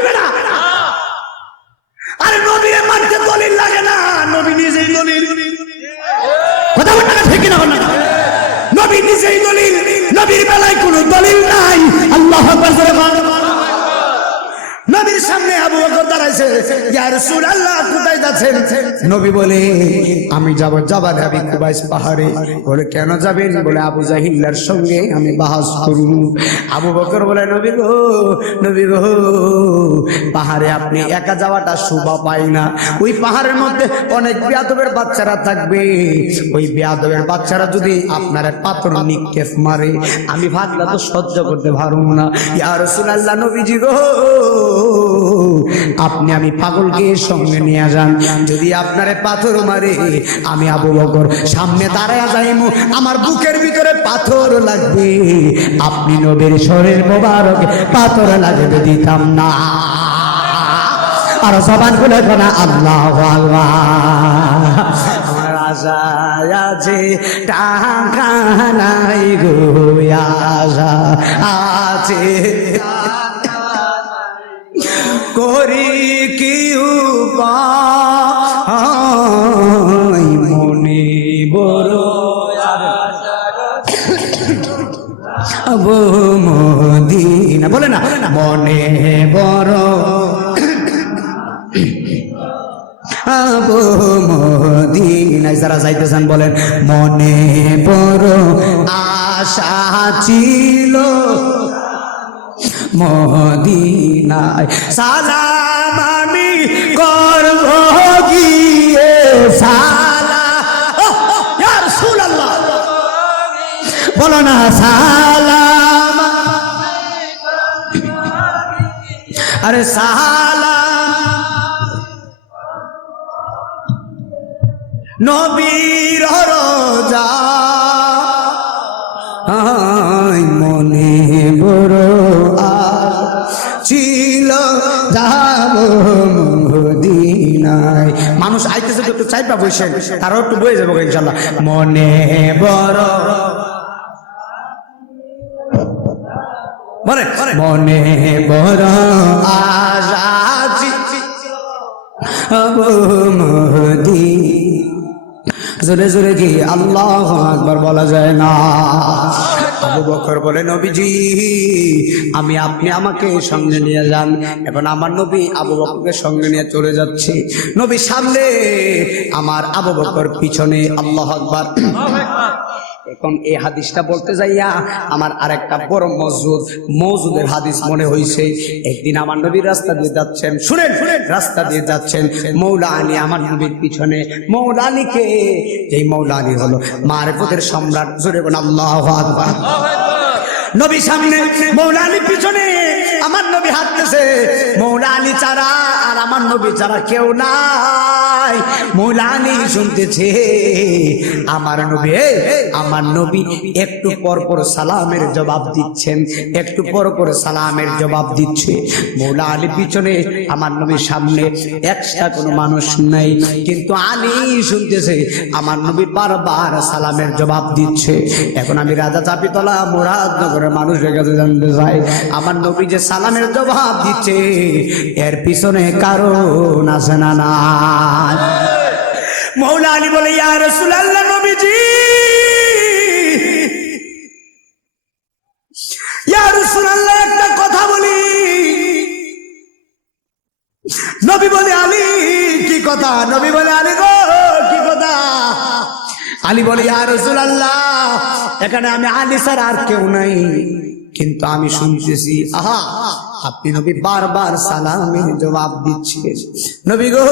নবীর বেলায় কোনো দলিল নাই। আল্লাহু আকবার জোরে বলেন। নবীর সামনে আবু বকর দাঁড়াইছে, ইয়া রাসূলুল্লাহ কোথায় যাচ্ছেন? নবী বলে আমি যাব জাবাল আবি কুবাইস পাহাড়ে। বলে কেন যাবেন? বলে আবু জাহিল্লার সঙ্গে আমি বাহাস করব। আবু বকর বলে নবী গো, নবী গো, পাহাড়ে আপনি একা যাওয়াটা শোভা পায় না। ওই পাহাড়ের মধ্যে অনেক বেয়াদবের বাচ্চারা থাকবে। ওই বেয়াদবের বাচ্চারা যদি আপনার পাথর নিক্ষেপ মারে, আমি ভাগলা তো সহ্য করতে পারব না। ইয়া রাসূলুল্লাহ নবীজি গো, আপনি আমি পাগলকে সঙ্গে নিয়ে যান, যদি আপনারে পাথর মারে আমি আবু বকর সামনে দাঁড়ায় যাইমু, আমার বুকের ভিতরে পাথর লাগবে, আপনি নবীর শরীর মোবারক পাথর লাগতে দিতাম না। আর জবান খুলে কোনা আল্লাহু আকবার। আমার আশা আছে টাকা নাই গো, আশা আছে করি কি উপায়, মনে বড় আবু মদিনা, বলে না মনে বড় আবু মদিনায় যারা যাইতেছেন বলেন মনে বড় আশা ছিল মদিনায় সালাম আমি করব গিয়ে, সালাম ইয়া রাসূলুল্লাহ বলো না সালাম, আরে সালাম নবীর রোজা মনে বড় ছিল যাব মদিনায়। মানুষ আইতেছে একটু চাইপা বসেন, তারাও একটু বয়ে যাবো ইনশাল্লাহ। মনে বড় মনে বড় আশা যাব মদিনা। জোরে জোরে কি আল্লাহু আকবার বলা যায় না? আবু বকর বলে নবীজি আপনি আমাকে সঙ্গে নিয়ে যান। এখন আমার নবী আবু বকরকে সঙ্গে নিয়ে চলে যাচ্ছে। নবী সামনে, আমার আবু বকর পিছনে। আল্লাহু আকবার। এখন এই হাদিসটা বলতে যাইয়া আমার আরেকটা বড় মওজুদের হাদিস মনে হইছে। একদিন আমার নবী রাস্তা দিয়ে যাচ্ছেন, শুনেন রাস্তা দিয়ে যাচ্ছেন, মৌলা আলী আমার নবীর পিছনে। মৌলা আলীকে, এই মৌলা আলী হলো মারিফতের সম্রাট। জোরে বলেন আল্লাহু আকবার। নবী সামনে, মৌলা আলী পিছনে, আমার নবী হাঁটতেছে। মৌলা আলী ছাড়া আর আমার নবী ছাড়া কেউ নাই। মৌলা আলী শুনতেছে আমার নবী একটু পর পর সালামের জবাব দিচ্ছেন, একটু পর পর সালামের জবাব দিচ্ছে। মৌলা আলী পিছনে, আমার নবীর সামনে, এক্সট্রা কোনো মানুষ নাই, কিন্তু আলী শুনতেছে আমার নবী বারবার সালামের জবাব দিচ্ছে। এখন আমি রাজা চাপিতলা মুরাদনগরের মানুষের কাছে জানতে চাই, আমার নবী যে সালামের জবাব দিচ্ছে এর পিছনে কারণ আছে না নাই? মৌলা আলী বলে ইয়া রাসূলুল্লাহ নবীজি, ইয়া রাসূলুল্লাহ একটা কথা বলি। নবী বলে আলী কি কথা? নবী বলে আলী গো কি কথা? আলী বলে ইয়া রাসূলুল্লাহ এখানে আমি আলী ছাড়া আর কেউ নাই, কিন্তু আমি শুনতেছি আহা আপনি নবী বারবার সালামের জবাব দিচ্ছেন। নবী গো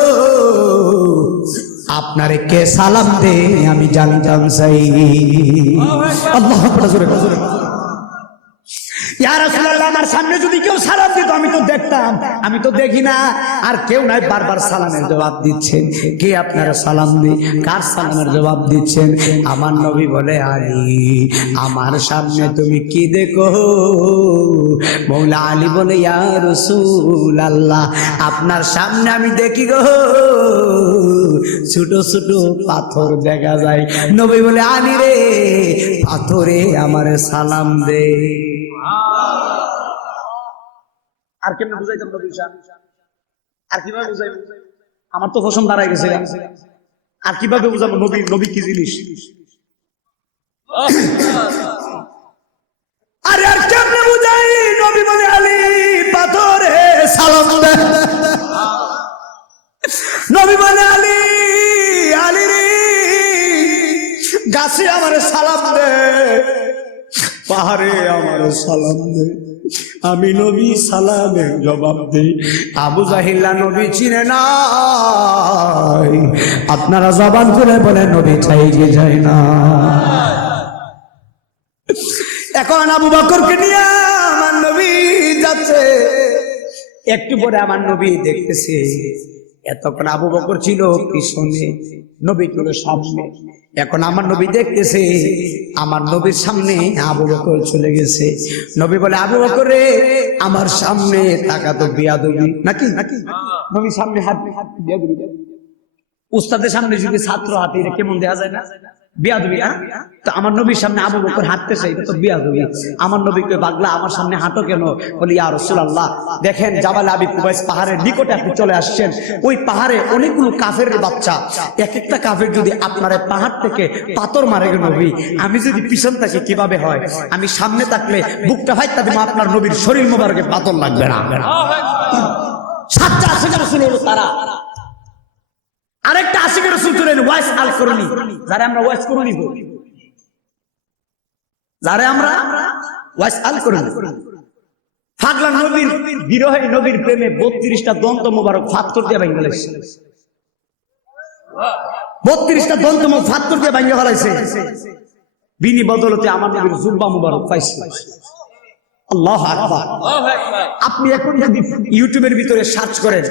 আপনারে কে সালাম দে আমি জানতাম চাই। আল্লাহু আকবার জোরে জোরে। ইয়া রাসূলুল্লাহ আমার সামনে যদি কেউ সালাম দিত আমি তো দেখতাম, আমি তো দেখি না। আর কেউ নাই, বারবার সালামের জবাব দিচ্ছেন। কে আপনারা সালাম দি, কার সালামের জবাব দিচ্ছেন? আমার নবী বলে আলী আমার সামনে তুমি কি দেখো? মৌলা আলী বলে ইয়া রাসূলুল্লাহ আপনার সামনে আমি দেখি গো ছোট ছোট পাথর দেখা যায়। নবী বলে আলী রে পাথরে আমারে সালাম দে। আর কেমনে বুঝাইতাম নবী সাহেব? আর কিভাবে বুঝাইব? আমার তো পছন্দ দাঁড়ায় গেছে। আর কিভাবে বুঝাবো নবী কি জিনিস? সালাম দে, আমি নবী সালামের জবাব দেই। আবু জাহিল্লা নবী চিনে নাই, আপনারা জবান খুলে বলে নবী চাই কি যায় না। এখন আবু বকরকে নিয়ে আমার নবী যাচ্ছে, একটু পরে আমার নবী দেখতেছে, এতক্ষণ আবু বকর ছিল পিছনে, নবী ছিল সামনে। এখন আমার নবী দেখতেছে আমার নবীর সামনে আবু বকর চলে গেছে। নবী বলে, আবু বকর রে, আমার সামনে টাকা তো বিয়াদবি নাকি নাকি নবী সামনে হাত বিয়াদবি। উস্তাদের সামনে যদি ছাত্র হাতে এটা কেমন দেয়া যায় না, বিয়াদবি। তো আমার নবীর সামনে আবু বকর হাঁটতেছে, এটা তো বিয়াদবি। আমার নবীকে পাগলা আমার সামনে হাঁটো কেন? বলি, ইয়া রাসূলুল্লাহ, দেখেন জাবাল আবি কুবাইস পাহাড়ের নিকটে আপনি চলে আসছেন। ওই পাহাড়ে অনেকগুলো কাফের বাচ্চা, এক একটা কাফের যদি আপনার পাহাড় থেকে পাথর মারে গে নবী, আমি যদি পিছন থাকি কিভাবে হয়? আমি সামনে থাকলে বুকটা ফাইটা দিব, আপনার নবীর শরীর মোবারকে পাথর লাগবে না। সাতটা আশিকের রাসূল হলো তারা। আরেকটা আশিকের রাসূল ছিলেন ওয়াইস আল করনি, যারা আমরা ওয়াইস করনি বলি, যারা আমরা ওয়াইস আল করনি। পাগলা নবীর বিরহে, নবীর প্রেমে 32টা দন্ত মোবারক পাথর দিয়ে ভেঙে ফেলেছে। 32টা দন্ত মোবারক পাথর দিয়ে ভেঙে ফেলেছে। বিনি বদলতে আমার নবীর জুব্বা মোবারক পাইছে। আল্লাহু আকবার। আপনি এখন যদি ইউটিউবের ভিতরে সার্চ করেন,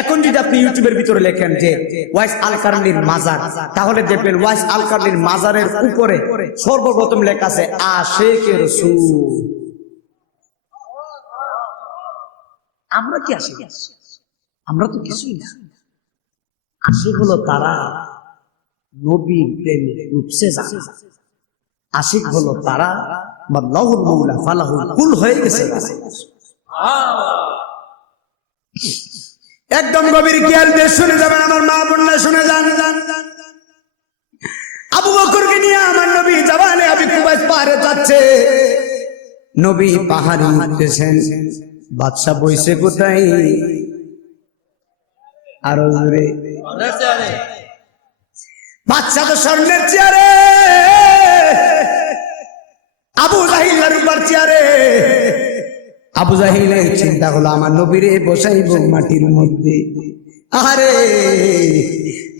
এখন যদি আপনি ইউটিউবের ভিতরে লেখেন যে ওয়াইস আল কারনির মাজার, তাহলে দেখবেন ওয়াইস আল কারনির মাজারের উপরে সর্বপ্রথম লেখা আছে আশিকে রাসূল। আমরা কি আশিক? আমরা তো কিছুই না। আশিক হলো তারা নবীর প্রেমে রূপসে যায়। আশিক হলো তারা লাহুল মাওলা ফালাহুল কুল হয়ে গেছে। একদম গভীর খেয়াল দিয়ে শুনে যাবেন আমার মা বোনরা, শুনে যান। আবু বকরকে নিয়ে আমার নবী জাবালে আবি কুবাইস পাহাড়ে যাচ্ছে। নবী পাহাড়ে উঠতেছেন, বাদশা বইছে কোথায়? আরো জোরে। বাদশা তো স্বর্ণের চেয়ারে, আবু জাহিলের উপর চেয়ারে। আবু জাহিলের চিন্তা হলো আমার নবীরে বসাইব মাটির মধ্যে। আরে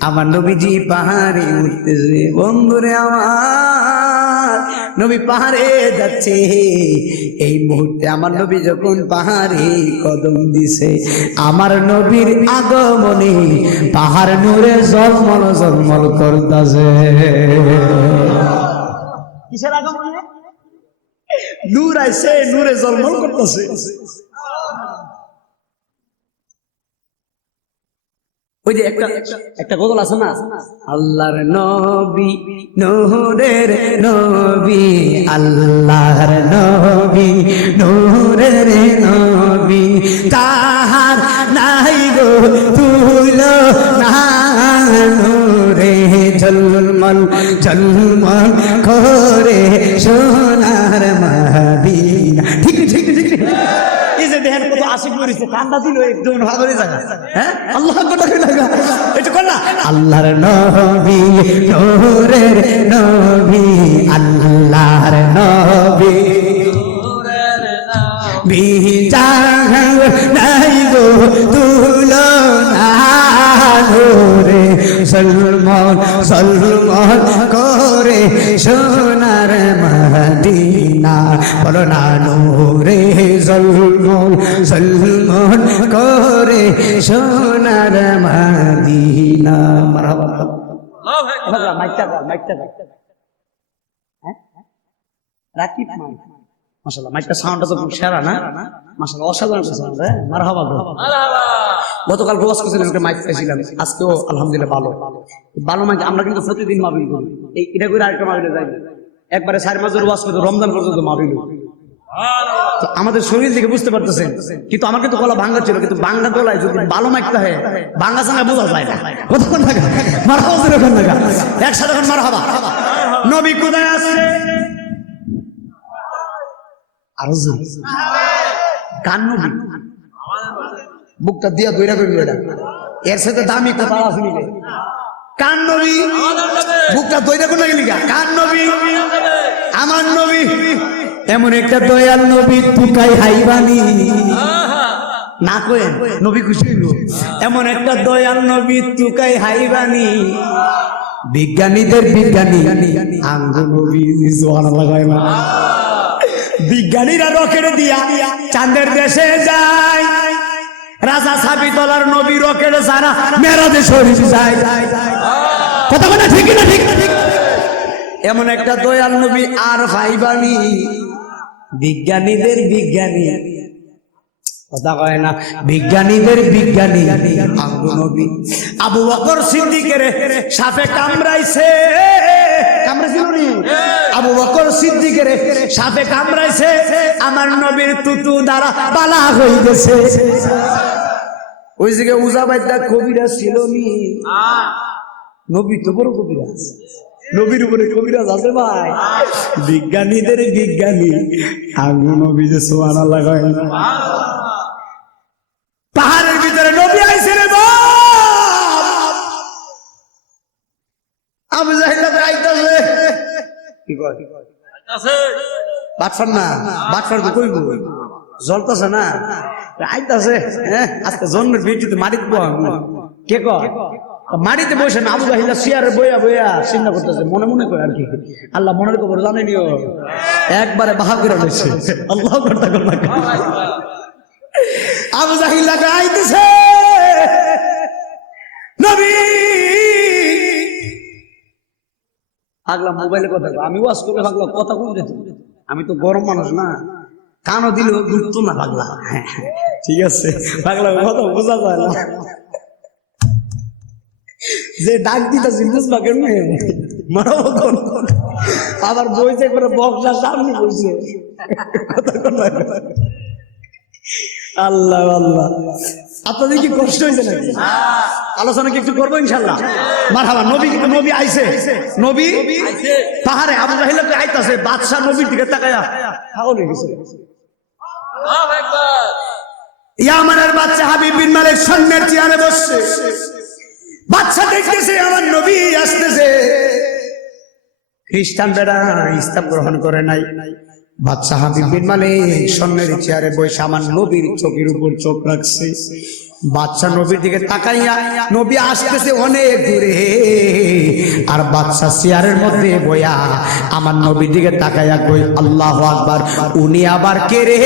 আমার নবীজি পাহাড়ে উঠতেছে, বন্ধুরে আমার নবী পাহাড়ে যাচ্ছে। এই মুহূর্তে আমার নবী যখন পাহাড়ে কদম দিছে, আমার নবীর আগমনে পাহাড় নূরে ঝলমল ঝলমল করতেছে। কিসের আগমনে? নূর আইছে, নূরে ঝলমল করতেছে। ওই যে একটা গজল আছে না, আল্লাহর নবী নূরের নবী, আল্লাহর নবী নূরের নবী, তাহার নাই গো তুলনা, নূরে ঝলমল ঝলমল করে সোনার মদিনা। ঠিক ঠিক ঠিক। এই যে দেখেন কত আশিক করেছে, ঠান্ডা দিল একদম ভাগরে জায়গা। হ্যাঁ, আল্লাহ কথা লাগা এটা কর না। আল্লাহর নবী নূরের নবী, আল্লাহর নবী বিজান নাই গো তুলনা, নূরে ঝলমল ঝলমল করে সোনার মদিনা। বলো না, নূরে ঝলমল ঝলমল করে সোনার মদিনা। মারহাবা। মাইকটা মাইকটা রাকিব মাশাআল্লাহ, মাইকটা সাউন্ডটা তো খুব সেরা না? মাশাআল্লাহ, অসাধারণ সাউন্ড। হ্যাঁ, মারহাবা মারহাবা। গতকাল রোজ করেছিলাম, একটা মাইক পাইছিলাম, আজকেও আলহামদুলিল্লাহ ভালো ভালো মাইক। আমরা কিন্তু প্রতিদিন মাহফিল করি, এই এটা করে আরেকটা মাহফিলে যাই, একবারে 4 মাসের ওয়াজ করে রমজান পর্যন্ত মাহফিল। আমাদের শরীর থেকে বুঝতে পারতেছেন, কিন্তু আমার কিন্তু গলা ভাঙ্গা ছিল, কিন্তু ভাঙ্গা গলায় যদি ভালো মাইকটা হয় ভাঙ্গা সাঙ্গা বোঝা যায় না। কতক্ষণ থাকা মারহাবা, যখন থাকা একসাথে মারহাবা। নবী কোথায় আছে? আরো কান নবী, বুকটা দিয়া দইরা করবি, এর সাথে দামি কথা আছে। কান নবী, বুকটা দইরা করে লিখা কান নবী, আমার নবী এমন একটা দয়াল নবী তুকাই হাইবানি না কয়েন নবী খুশি হইব এমন একটা দয়াল নবী তুকাই হাইবানি বিজ্ঞানীদের বিজ্ঞানী আঙ্গু নবী সুবহানাল্লাহ কয় না বিজ্ঞানীরা রকেট দিয়া চাঁদের দেশে যায় রাজা সাবিতলার নবী রকেট সারা মেরাজে শরীফ যায় কথা কথা ঠিক না ঠিক না ঠিক এমন একটা দয়াল নবী আর ভাইবানি বিজ্ঞানীদের বিজ্ঞানী কথা কয় না বিজ্ঞানীদের বিজ্ঞানী আঙ্গু নবী আবু বকর সিদ্দিকের সাপে কামড়াইছে আবু বকর সিদ্দিকের সাপে কামড়াইছে আমার নবীর তুতু দ্বারা বালা হয়ে গেছে ওই জায়গায় উজাবাইদা কবিরাজ ছিল নি নবী তো বড় কবিরাজ নবীর উপরে কবিরাজ আছে ভাই বিজ্ঞানীদের বিজ্ঞানী আঙ্গু নবী যে সুবহানাল্লাহ কয় না পাহাড়ের ভিতরে নবী আইছে রে বাপ আবু জাহেল আইতাছে কি কয় আইতাছে বাটফার না বাটফার তো কইবো জ্বলতাছে না আইতাছে হ্যাঁ আজকে জন্মের ভিডিওতে মারিত বল কে কয় মাটিতে বসে না আবু জাহেল চেয়ারে বইয়া বইয়া চিন্তা করতেছে মনে মনে করে আর কি আল্লাহ মনের খবর জানেনিও একবারে বাহা করে রয়েছে আল্লাহ করতে করতে আবু জাহিল আইতেছে নবী আগলা মোবাইলে কথা আমি ওয়াজ করে ভাগলা কথা কই দিত আমি তো গরম মানুষ না কানও দিলেও গুরুত্ব না ভাগলা ঠিক আছে ভাগলা কথা বোঝা যায় না যে ডাক দিতেছি বুঝবা কেমনে মারব আবার বইতে করে বক্সা সামনে বসে কথা কথা আল্লাহ আল্লাহ আপনাদের কি কষ্ট হয়েছে নাকি আলোচনা কি একটু করবো ইনশাল্লাহ মারহাবা নবী নবী আইছে নবী পাহাড়ে আবু জাহেল আইতাছে বাদশা নবীর দিকে তাকায়া পাগল হয়ে গেছে ইয়ামানের বাদশা হাবিব বিন মালিক সামনের চেয়ারে বসছে বাদশা দেখতেছে আমার নবী আসতেছে খ্রিস্টান বেড়া ইসলাম গ্রহণ করে নাই বাদশা হাবিব বিন মালিক সামনের চেয়ারে বসে আমার নবীর চোখের উপর চোখ রাখছে বাদশা নবীর দিকে তাকাইয়া নবী আসতেছে অনেক দূরে আর বাদশা চেয়ারের মধ্যে বয়া আমার নবীর দিকে তাকাইয়া কই আল্লাহু আকবার উনি আবার কে রে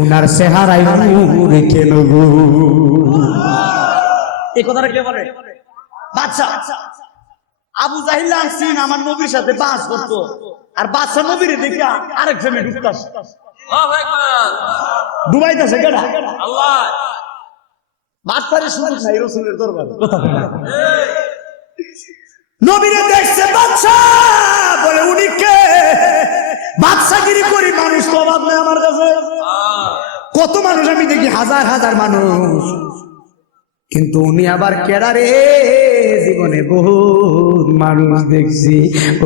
উনার চেহারায় নূর কেন গো এই কথাটা কে বলে বাদশা আবু জাহিল আসছেন আমার নবীর সাথে বাস করতো আর বাদশা নবীর দেখে আরেক ফেমে ঢুকতাছে ডুবাইতেছে কেডা আল্লাহ বাদশারে সুযোগ নাই রাসূলের দরবারে কথা বলে নবীরে দেখছে বাদশা বলে উনি কে বাদশাগিরি করি মানুষ তো অভাব নাই আমার কাছে কত মানুষ আমি দেখি হাজার হাজার মানুষ কিন্তু উনি আবার কেডা রে জীবনে বহুত মানুষ দেখছি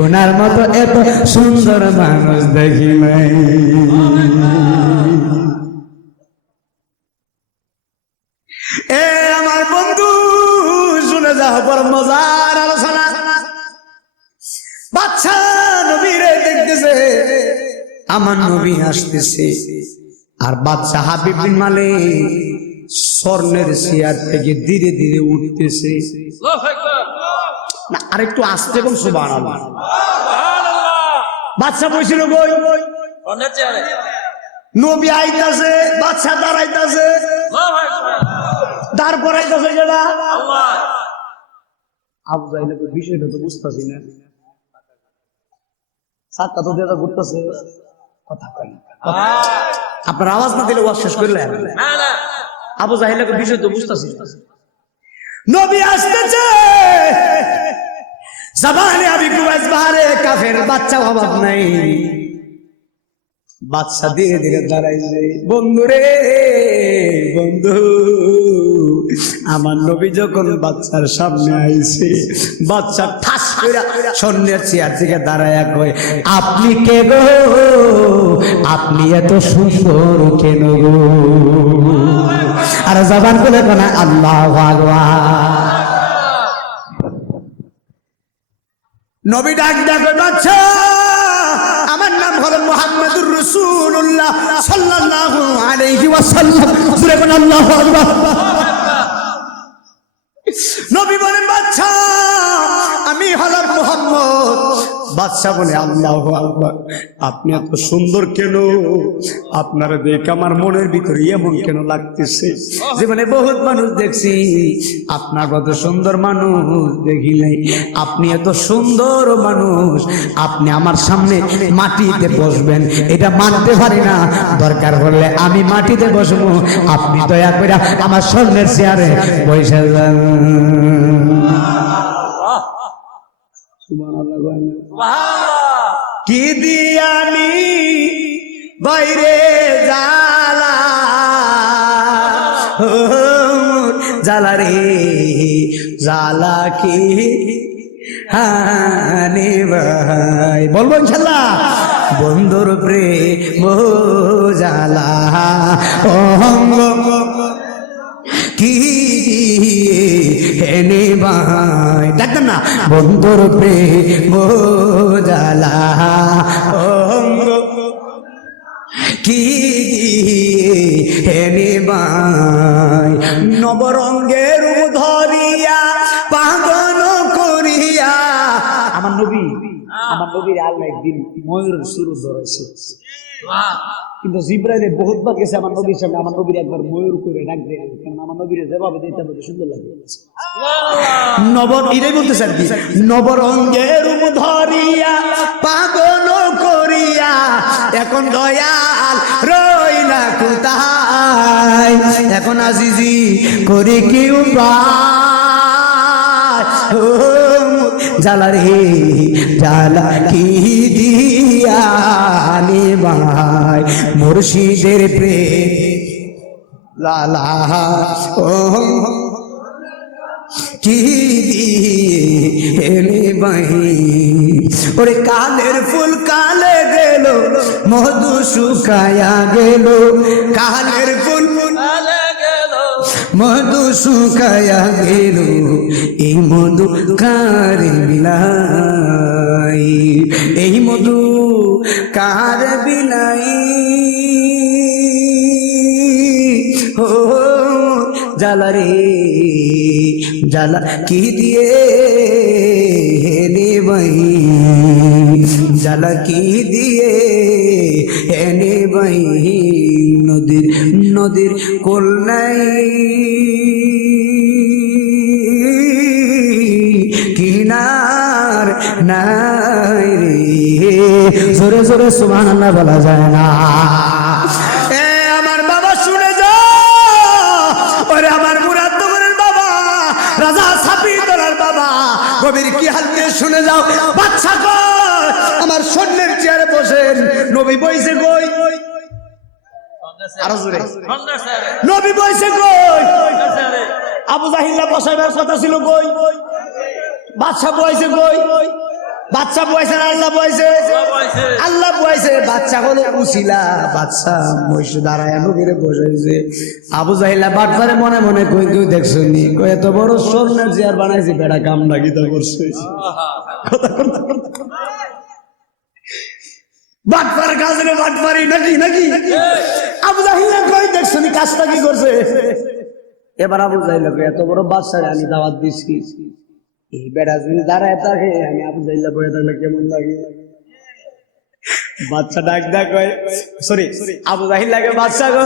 ওনার মতো এত সুন্দর মানুষ দেখি নাই এ আমার বন্ধু শুনে যাও বড় মজার আলোচনা বাদশা নবীরে দেখতেছে আমার নবী আসতেছে আর বাদশা হাবিব বিন মালিক স্বর্ণের চেয়ার থেকে ধীরে ধীরে উঠতেছে না আরেকটু আস্তে এবং সুবহানাল্লাহ বাদশা বসছিল কই নবী আইতাছে বাদশা দাঁড়াইতাছে দাঁড় করাইতাছে কেডা আল্লাহ আবু জাহেল তো বিষয়টা তো বুঝতাছি না সাতটা তো দেয়া ঘুরতেছে কথা কই আপনার আওয়াজ না দিলে ওয়াজ শেষ করলেন না না আবু জাহেলের বিষয় তো বুঝতাছি নবী আসতেছে জবানে আবি কুবাইস বাহারে কাফের বাচ্চা অভাব নাই বাদশা ধীরে ধীরে দাঁড়াইছে বন্ধু রে বন্ধু আমার নবী যখন বাচ্চার সামনে আইছে বাচ্চা ঠাস করে স্বর্ণের চেয়ার থেকে দাঁড়ায়া কয় আপনি কে গো আপনি এত সুন্দর কেন গো আর জবান খুলে কোনা আল্লাহু আকবার নবী ডাক ডাক বাচ্চা আমার আমার নাম হলো মুহাম্মদুর রাসূলুল্লাহ সাল্লাল্লাহু আলাইহি ওয়াসাল্লাম। জোরে বলেন আল্লাহু আকবার। নবী বলেন বাদশা আমি হলাম মুহাম্মদ। বাদশা বলে আল্লাহু আকবার, আপনি এত সুন্দর কেন? আপনারা দেখে আমার মনের ভিতরে এমন কেন লাগতেছে? জীবনে বহুত মানুষ দেখছি, আপনার কত সুন্দর মানুষ দেখি নাই। আপনি এত সুন্দর মানুষ, আপনি আমার সামনে মাটিতে বসবেন এটা মানতে পারি না। দরকার হলে আমি মাটিতে বসবো, আপনি দয়া করে আমার স্বর্ণের চেয়ারে বসে যান। কি দিয়ানি বাইরে জালা জালা রে জালা কি হানি ভাই বলবো ইনশাআল্লাহ। বন্ধুর প্রেম জালা অঙ্গ কি হেনে ভাই দেখেন না, বন্ধুর প্রেম জালা অঙ্গ কি হেনে ভাই। নবরঙ্গের ধরিয়া পাগল করিয়া আমার নবীর আল্লাহ একদিন ময়ূরের সুর ধরেছে, কিন্তু জিব্রাইলে বহুতবার গেছে আমার নবীর সামনে, আমার নবীর একবার ময়ূর করে ডাক দেয়, কারণ আমার নবীর যেভাবে দিতে হবে সুন্দর লাগে। এটাই বলতেছে আর কি, নবরঙ্গের রূপ ধরিয়া পাগল করিয়া এখন দয়াল রইলা কোথায়, এখন আজিজি করে কি উপায়। জালা রে জালা কি দিয়া নে ভাই মুর্শিদের প্রেম লালা ও কি দিয়ে ভাই। ওরে কালের ফুল কালে গেল মধু শুকায়া গেল, কালের ফুল মধু শুকায়া গেল, এই মধু কার বিলাই, এই মধু কার বিলাই। ও জালা রে জালা কি দিয়ে নে ভাই, জালা কি দিয়ে এনে ভাই। নদীর কোল নাই কিনার নাই রে, জোরে জোরে সুবহানাল্লাহ বলা যায় না। আমার বাবা শুনে যাও, ওরে আমার মুরাদনগরের বাবা, রাজা সাফিউদ্দৌলার বাবা, কবির কি হাল দিয়ে শুনে যাও। বাদশা কয় আমার স্বর্ণের চেয়ারে বসেন, নবী বইছে কই, আরো জোরে নবী বইছে কই, আবু জাহিল বসাইবার কথা ছিল কই, বাদশা বইছে কই, বাদশা বইছে না আল্লাহ বইছে, আল্লাহ বইছে। বাদশা হলো উসিলা, বাদশা বসে দাঁড়ায় নবীরে বসাইছে। আবু জাহিলা বাটপারে মনে মনে কই কেউ দেখছো নি, কই এত বড় স্বর্ণের চেয়ার বানাইছে, বেটা কাম লাগিতা করছে। বাটপার কাজ রে বাটপারি নাকি নাকি। আবু জাহিলা কই দেখছো নি কাজটা কি করছে। এবার আবু জাহিলা কই এত বড় বাদশারে আমি দাওয়াত দিছি, এই বেটা যদি দাঁড়ায় থাকে, আমি আবু জাহিলা বয়ে থাকলে কেমন লাগে। বাচ্চা ডাক ডাক হয়, সরি আবু জাহিলাকে, বাচ্চা গো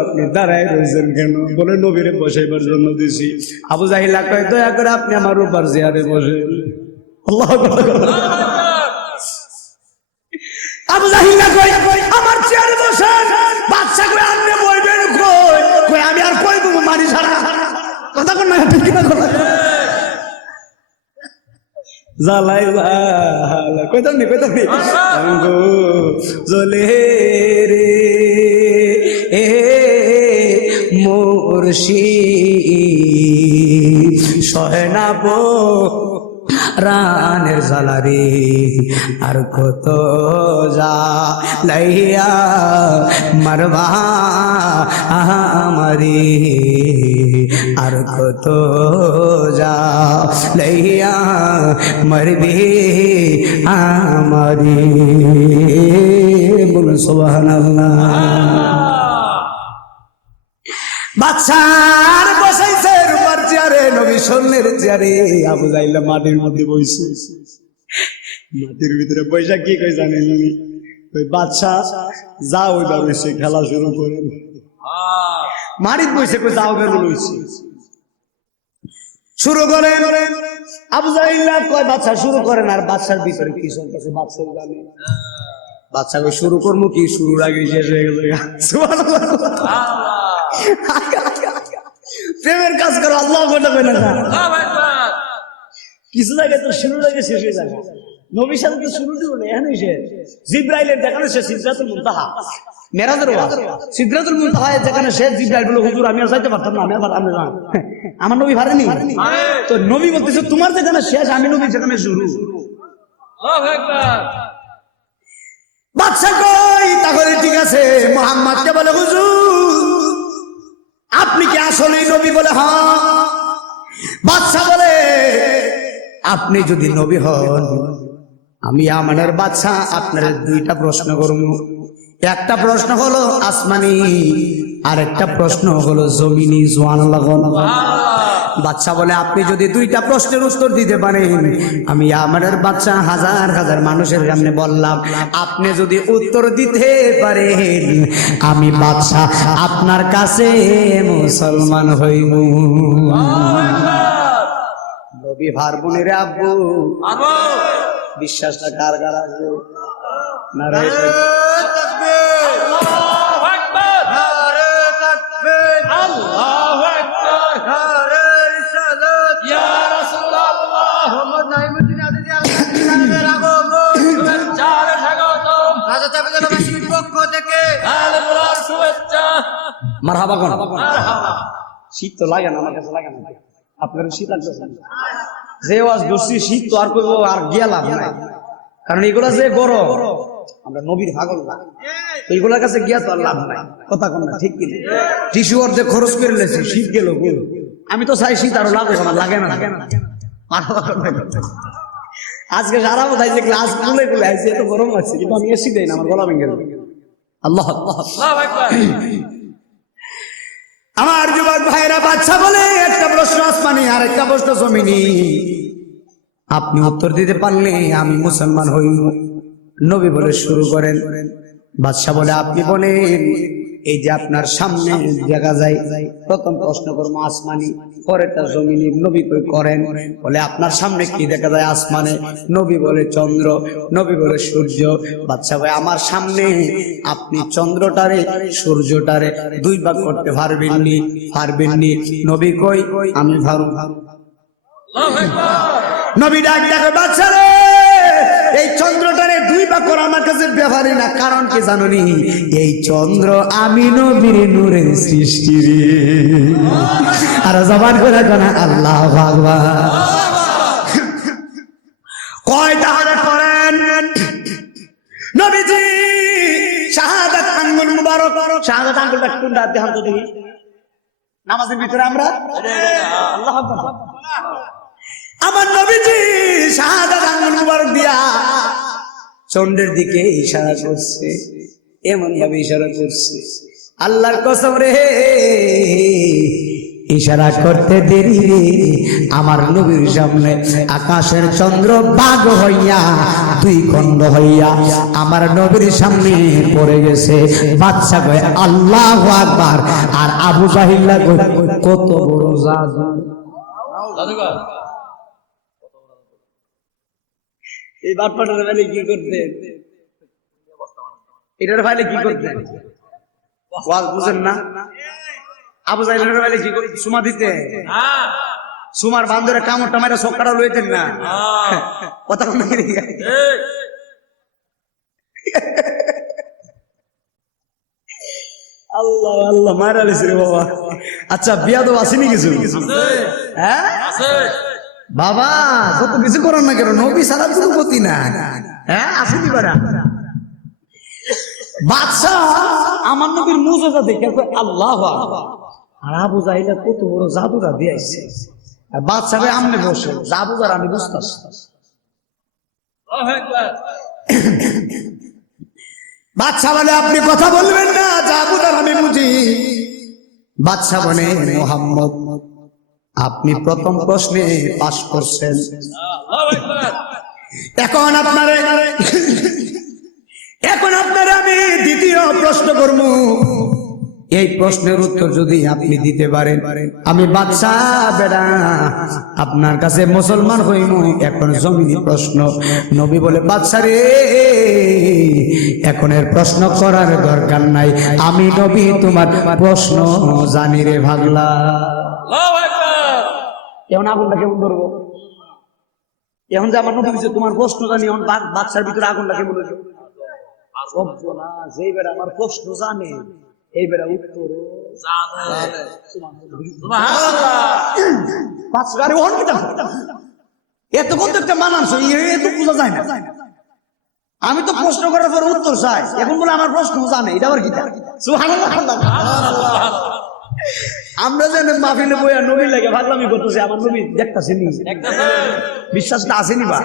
আপনি দাঁড়ায় রয়েছেন কেন? বলে নবীরে বসাইবার জন্য দিছি। আবু জাহিলা কয় দয়া করে আপনি আমার উপর চেয়ারে বসে। আল্লাহু আকবার। আবু জাহিলা কয় আমার চেয়ারে বসেন। বাচ্চা কয় আপনি বইবেন কই? কই আমি আর কই দেবো মারি ছাড়া, কথা কোন না ঠিক না কথা জালাই কইতাম নি জলে রে এ মোরশিদ সয়নাব প্রাণের জ্বালারে আর কত যা লাইয়া মারবা আমারে আর কত যা লাইয়া মরবে আমারে বলুন সুবহানাল্লাহ। বাচ্চার বসাইছে রূপার চেয়ারে, নবী স্বর্ণের চেয়ারে, আবু জাহেল মাটির মধ্যে বসে, মাটির ভিতরে পয়সা কি কই জানেন? ওই বাচ্চা যাও ওইবার বসে খেলা শুরু করে, মাটির বসে কই যাও বের বলছে শুরু করে। আবু জাহেল কয় বাচ্চা শুরু করেন, আর বাচ্চার ভিতরে কি চলতেছে বাচ্চা জানে। বাচ্চা কই শুরু করবো কি, শুরুর আগে শেষ হয়ে গেছে। প্রেমের কাজ করো, আল্লাহ বলবে না কিছু লাগে তো শুরু লাগে শেষ হয়ে যাবে। নবীর সাথে তো শুরু দিব না, এখানে জিব্রাইলের দেখানো সে সিদরাতুল মুনতাহা, মেরাজের ওয়াজ সিদরাতুল মুনতাহা যেখানে সে জিব্রাইল বলে হুজুর আমি আর যাইতে পারতাম না, আমি না আমার নবী পারেনি। তো নবী বলতেছে তোমার যেখানে শেষ আমি নবী সেখানে শুরু। আল্লাহু আকবার। বাদশা কই তাহলে ঠিক আছে, মুহাম্মদকে বলে হুজুর আপনি কি আসলে নবী? বলে হ্যাঁ। বাদশা বলে আপনি যদি নবী হন, আমি আমাদের বাদশা আপনার দুইটা প্রশ্ন করব। একটা প্রশ্ন হলো আসমানি, আর একটা প্রশ্ন হলো জমিনি। সুবহানাল্লাহ। বাদশা বলে আপনি যদি দুইটা প্রশ্নের উত্তর দিতে পারেন, আমি আমাদের বাদশা হাজার হাজার মানুষের সামনে বললাম, আপনি যদি উত্তর দিতে পারেন আমি বাদশা আপনার কাছে মুসলমান হইব। নবী ভার বোনের আব্বু বিশ্বাসটা কার কার আছে? নারায়ে তাকবীর, আল্লাহু আকবার, নারায়ে তাকবীর, আল্লাহু আকবার, নারায়ে রিসালাত, ইয়া রাসূলুল্লাহ, মুহাম্মদ নাইমুদ্দিন আদিজি আল-কাদিরের আগমন, শুভেচ্ছার স্বাগতম, রাজা চাবিদারবাসীর পক্ষ থেকে আলমুলার শুভেচ্ছা। মারহাবা কোন মারহাবা। শীত তো লাগে না, আমার কাছে লাগে না, আপনার শীত লাগতেছে? যে ওয়াজ দোষী শীত তো আর কইব আর গেলাম না, কারণ এগুলা যে গরম, আমরা নবীর পাগল না, এইগুলার কাছে গিয়া তো আর লাভ নাই। কথা কোন না ঠিক কি? টিস্যু অর্ধে খরচ করে লেছি, শীত গেল। আমি তো চাই শীত আরো লাগুক, আমার লাগে না। আজকে সারা বোধ যে গ্লাস খুলে খুলে আইছে, এত গরম আছে, কিন্তু আমি এসি দেই না, আমার গলা ভেঙে যাবে। আল্লাহ আমার যুবক ভাইরা, বাচ্চা বলে একটা প্রশ্ন আসমানি আর একটা প্রশ্ন জমিনি, আপনি উত্তর দিতে পারলে আমি মুসলমান হইব। নবী বলে শুরু করেন। বাদশা বলে আপনি বলেন, এই যে আপনার সামনে দেখা যায় প্রথম প্রশ্ন করবো আসমানি, পরেরটা জমিনি। নবী কই করেন? বলে আপনার সামনে কি দেখা যায়? আসমানে। নবী বলে চন্দ্র, নবী বলে সূর্য। বাদশা ভাই আমার সামনে আপনি চন্দ্রটারে সূর্যটারে দুই ভাগ করতে পারবেননি, পারবেননি। নবী কই আমি পারব। নবী ডাক ডাকে বাদশা রে, এই চন্দ্রটারে দুই ভাগ করা আমার কাছে ব্যাপারই না। কারণ কি জানোনি? এই চন্দ্র আমি নবীর নূরের সৃষ্টি রে। আর জবান করে কোনা আল্লাহু আকবার। কয় তাহলে করেন। নবীজি শাহাদাত আঙ্গুল মুবারক, শাহাদাত আঙ্গুলটা কোনটা দেখান তো দেখি নামাজের ভিতরে আমরা। আল্লাহু আকবার। আমার নবীজি শাহাদাত আঙ্গুল মুবারক দিয়া চন্দ্রের দিকে ইশারা করছে, এমন ভাবে ইশারা করছে, আল্লাহর কসম রে ইশারা করতে দেরি রে আমার নবীর সামনে আকাশের চন্দ্র ভাগ হইয়া দুই খণ্ড হইয়া আমার নবীর সামনে পড়ে গেছে। বাদশা কয় আল্লাহু আকবার, আর আবু জাহিল কত বড় জাদু। এই বাটপাটার ভাইলে কি করতেন? এটার ভাইলে কি করতেন? ওয়াজ বুঝেন না? আবু জাহেলের ভাইলে কি করতেন? সুমা দিতে, সুমার বান্দরে কামড়টা মাইরা সক্কাটা লইতেন না। কথা কোন কি? আল্লাহ আল্লাহ মারা লেছে রে বাবা। আচ্ছা বিয়া তো আসেনি কিছু? হ্যাঁ বাবা যত কিছু করার না কেন নবী ছাড়া কোনো গতি না। হ্যাঁ আসেনি বারা বাদশা আমার নবীর মুজিজা দেখে আল্লাহু আকবার। আর আবু জাহিল কত বড় জাদুরা দিয়েছে। আর বাদশা ভাই আমনে বসে জাদুদার আমি বুঝতাছি। বাদশা বলে আপনি কথা বলবেন না, জাদুদার আমি বুঝি। বাদশা বলে মুহাম্মদ আপনি প্রথম প্রশ্নে পাস করছেন, এখন আপনারে আমি দ্বিতীয় প্রশ্ন করব। এই প্রশ্নের উত্তর যদি আপনি দিতে পারেন আমি বাদশা বেড়া আপনার কাছে মুসলমান হইব। এখন জমিনি প্রশ্ন। নবী বলে বাদশা রে এখন এর প্রশ্ন করার দরকার নাই, আমি নবী তোমার প্রশ্ন জানি রে ভাগলা। এখন আগুনটা কেমন করবো? এখন যে আমার নবী তোমার প্রশ্ন জানি, এখন বাদশার ভিতরে আগুনটা কেমন হইল? যে বেড়া আমার প্রশ্ন জানে এই বেড়া উত্তর এত কত একটা মানানছ এত বোঝা যায় না। আমি তো প্রশ্ন করার পর উত্তর চাই, এখন বলে আমার প্রশ্ন জানে, এটা আবার কি? আমরা যেন মাহফিলে বইয়া নবী লাগে ভাবলামি করতেছি, আমার নবী দেখতেছি বিশ্বাসটা আসেনি বা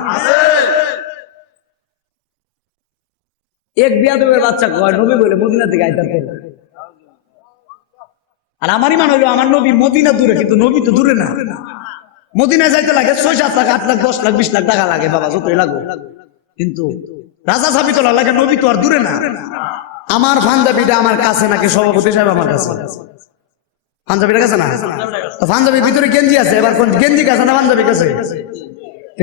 এক বিয়াদবের বাচ্চা কয় নবী বলে মদিনা থেকে আইতাম। আর আমার ইমান হইলো আমার নবী মদিনা দূরে, কিন্তু নবী তো দূরে না। মদিনায় যাইতে লাগে 6-7 লাখ 8 লাখ 10 লাখ 20 লাখ টাকা লাগে বাবা, যতই লাগুক, কিন্তু রাজা সাবি তোলা লাগে, নবী তো আর দূরে না। আমার পাঞ্জাবিটা আমার কাছে নাকি সভাপতি সাহেব আমার কাছে পাঞ্জাবিটা কাছে না, তো পাঞ্জাবির ভিতরে গেঞ্জি আছে, এবার কোন গেঞ্জি কাছে না পাঞ্জাবি কাছে?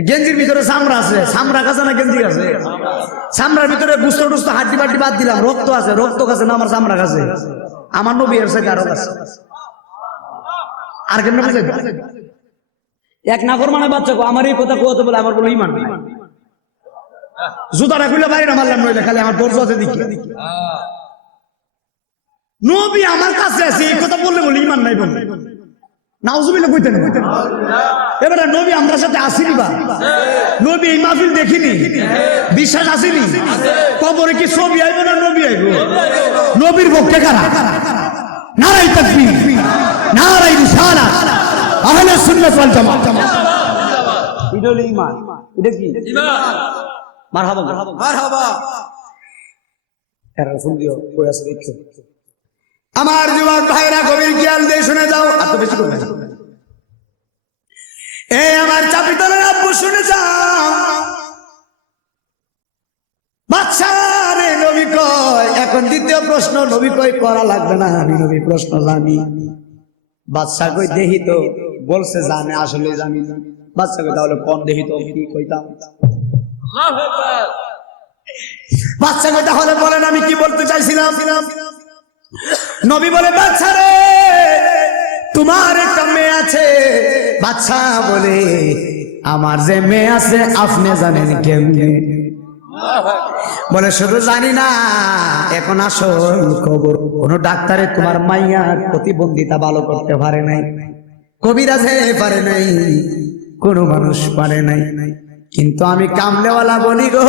গেঞ্জির ভিতরে চামড়া আছে, চামড়া কাছে না গেঞ্জি কাছে? চামড়ার ভিতরে গুস্ত টুস্ত হাড্ডি বাড্ডি বাদ দিলাম, রক্ত আছে, রক্ত কাছে না আমার চামড়া কাছে? আমার নবী এর সাথে আরো কাছে। আর কেমন বুঝাই এক নাফর মানে বাচ্চা আমার এই কথা কোয়াতে বলে আমার কোনো ইমান নেই। জুতাটা খুলে বাইরে মারলাম নইলে খালি আমার দরজা আছে দেখি। নবী আমার কাছে আছে এই কথা বললে বলে ইমান নাই বলে নাউজুবিল্লাহ কইতেন। এবারে নবী আমরা সাথে আসেনি বা নবী এই মাহফিল দেখিনি, বিশ্বাস আসেনি? কবরে কি ছবি আইব না নবী আইব? নবীর পক্ষে কারা? নারাই তাকবীর, নারাই রিসালাত, আহলে সুন্নাত ওয়াল জামাত। এটা হলো ঈমান। এটা কি ঈমান? মারহাবা মারহাবা। এরা ফুল দিও কই আছে দেখো। আমার যুবক ভাইরা গভীর খেয়াল দিয়ে শুনে যাও, এত বেশি করবে না। এই আমার চাপিতলের আব্বু শুনে যাও, বাদশা রে নবী কয় এখন দ্বিতীয় প্রশ্ন। নবী কয় করা লাগবে না, আমি নবী প্রশ্ন জানি। বাদশা কই দেখি তো, বলছে জানে, আসলে জানি না। বাদশা কই তাহলে কোন দেখি তো কি কইতাম। আল্লাহু আকবার। বাদশা কই তাহলে বলেন আমি কি বলতে চাইছিলাম। নবী বলে বাদশা রে তোমার একটা মেয়ে আছে। বাদশা বলে আমার যে মেয়ে আছে আপনি জানেন কেমনে? বলে শুধু জানি না, এখন আসল খবর কোন ডাক্তারে তোমার মাইয়ার প্রতিবন্ধিতা ভালো করতে পারে নাই, কবিরাজে পারে নাই, কোন মানুষ পারে নাই, কিন্তু আমি কামলেওয়ালা বলি গো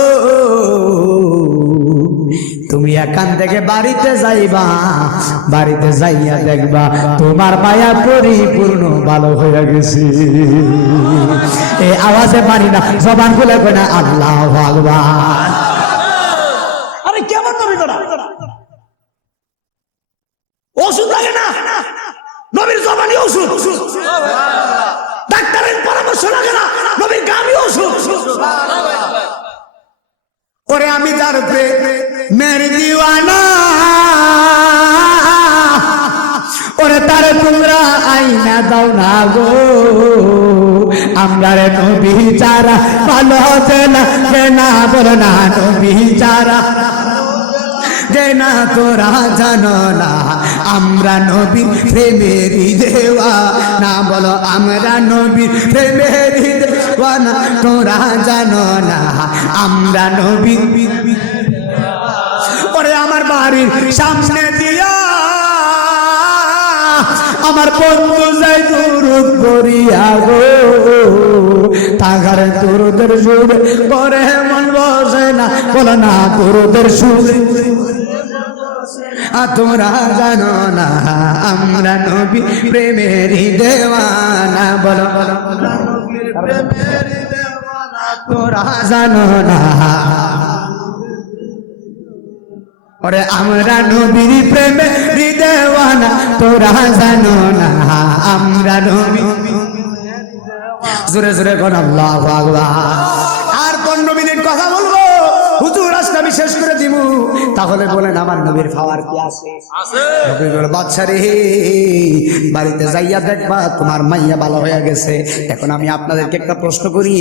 তুমি এখান থেকে বাড়িতে যাইবা, বাড়িতে যাইয়া দেখবা তোমার মায়া পরিপূর্ণ ভালো হয়ে গেছে। এই আওয়াজে পারি না, জবান খুলে কই না আল্লাহু আকবার। আরে কেমন নবী তোরা? ওষুধ লাগে না, নবীর জবানি ওষুধ। ডাক্তারের পরামর্শ লাগে না, নবীর গামি ওষুধ। ওরে আমি যার প্রেমের দিওয়ানা, ওরে তারে তোমরা আইনা দাও না গো, আমরা রে নবী যারা ভালো না বলো না, নবী যারা যে না তোরা জানো না, আমরা নবীর প্রেমেরই দেওয়ানা, বলো আমরা নবীর প্রেমেরই দেওয়ানা, তোরা জানো না আমরা নবীর। ওরে আমার বাড়ির সামনে দিয়া আমার বন্ধু যাই দুরূদ করিয়া গো, তাহার দুরুদের সুর করে মন বসে না, বলো না দুরুদের সুর। তোমরা জানো না আমরা নবী প্রেমের দেওয়ানা, বলো বলো তোমরা জানো না ওরে আমরা নবীর প্রেমের দেওয়ানা, তোরা জানো না আমরা নবী। জোরে জোরে কোন আল্লাহু আকবার। আর 15 মিনিট কথা বলবো, হুজুর আজকে আমি শেষ করে দিব, তাহলে বলেন আমার নবীর পাওয়ার কি আছে? নবীর বাচ্চা রে, বাড়িতে যাইয়া দেখবা তোমার মাইয়া ভালো হয়ে গেছে। এখন আমি আপনাদেরকে একটা প্রশ্ন করি,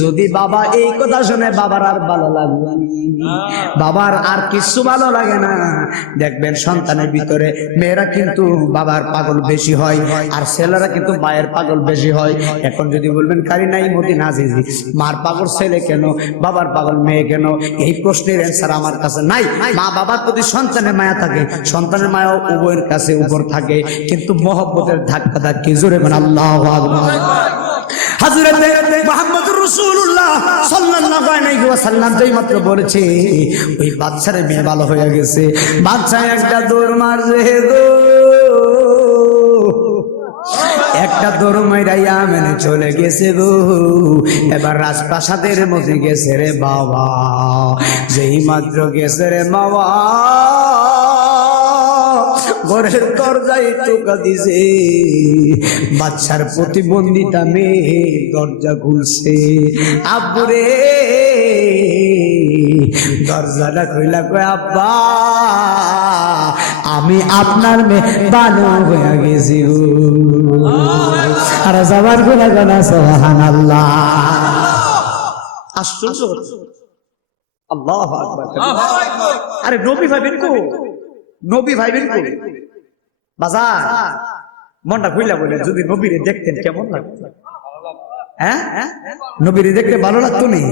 যদি বাবা এই কথা শুনে বাবার আর ভালো লাগবে, বাবার আর কিছু ভালো লাগে না, দেখবেন সন্তানের ভিতরে মেয়েরা কিন্তু বাবার পাগল বেশি হয় আর ছেলেরা কিন্তু মায়ের পাগল বেশি হয়। এখন যদি বলবেন কারি নাই মদিনা আজিজি, মার পাগল ছেলে কেন, বাবার পাগল মেয়ে কেন, এই প্রশ্নের অ্যান্সার আমার কাছে নাই। মা বাবার প্রতি সন্তানের মায়া থাকে, সন্তানের মায়া উভয়ের কাছে উপর থাকে, কিন্তু মহব্বতের ধাক্কা ধাক্কি। জোরে বলেন আল্লাহু আকবার। হযরতে মুহাম্মদুর রাসূলুল্লাহ সাল্লাল্লাহু আলাইহি ওয়াসাল্লাম যেই মাত্র বলেছে ওই বাচ্চার মেয়ে ভালো হয়ে গেছে, বাচ্চা একটা দৌড় মারছে গো, একটা দৌড় মাইরাইয়া মেনে চলে গেছে গো। এবার রাজপ্রাসাদের মধ্যে গেছে রে বাবা, যেই মাত্র গেছে রে বাবা, ঘরের দরজায় টোকা দিছে, বাচ্চার প্রতিবন্ধিতা মেয়ে দরজা খুলছে। আব্বুরে দরজাটা খুইলা কয় আব্বা আমি আপনার মেয়ে ভালো হয়ে গেছি গো। আর যাবার গুলা গানা সুবহানাল্লাহ। আশ্চর্য, আল্লাহু আকবার। আরে নবী ভাইবেন কো, নবী ভাইবেন কো বাজার, মনটা খুইলা বলেন যদি নবীরে দেখতেন কেমন লাগতো? হ্যাঁ, নবীরে দেখতে ভালো লাগতো নি?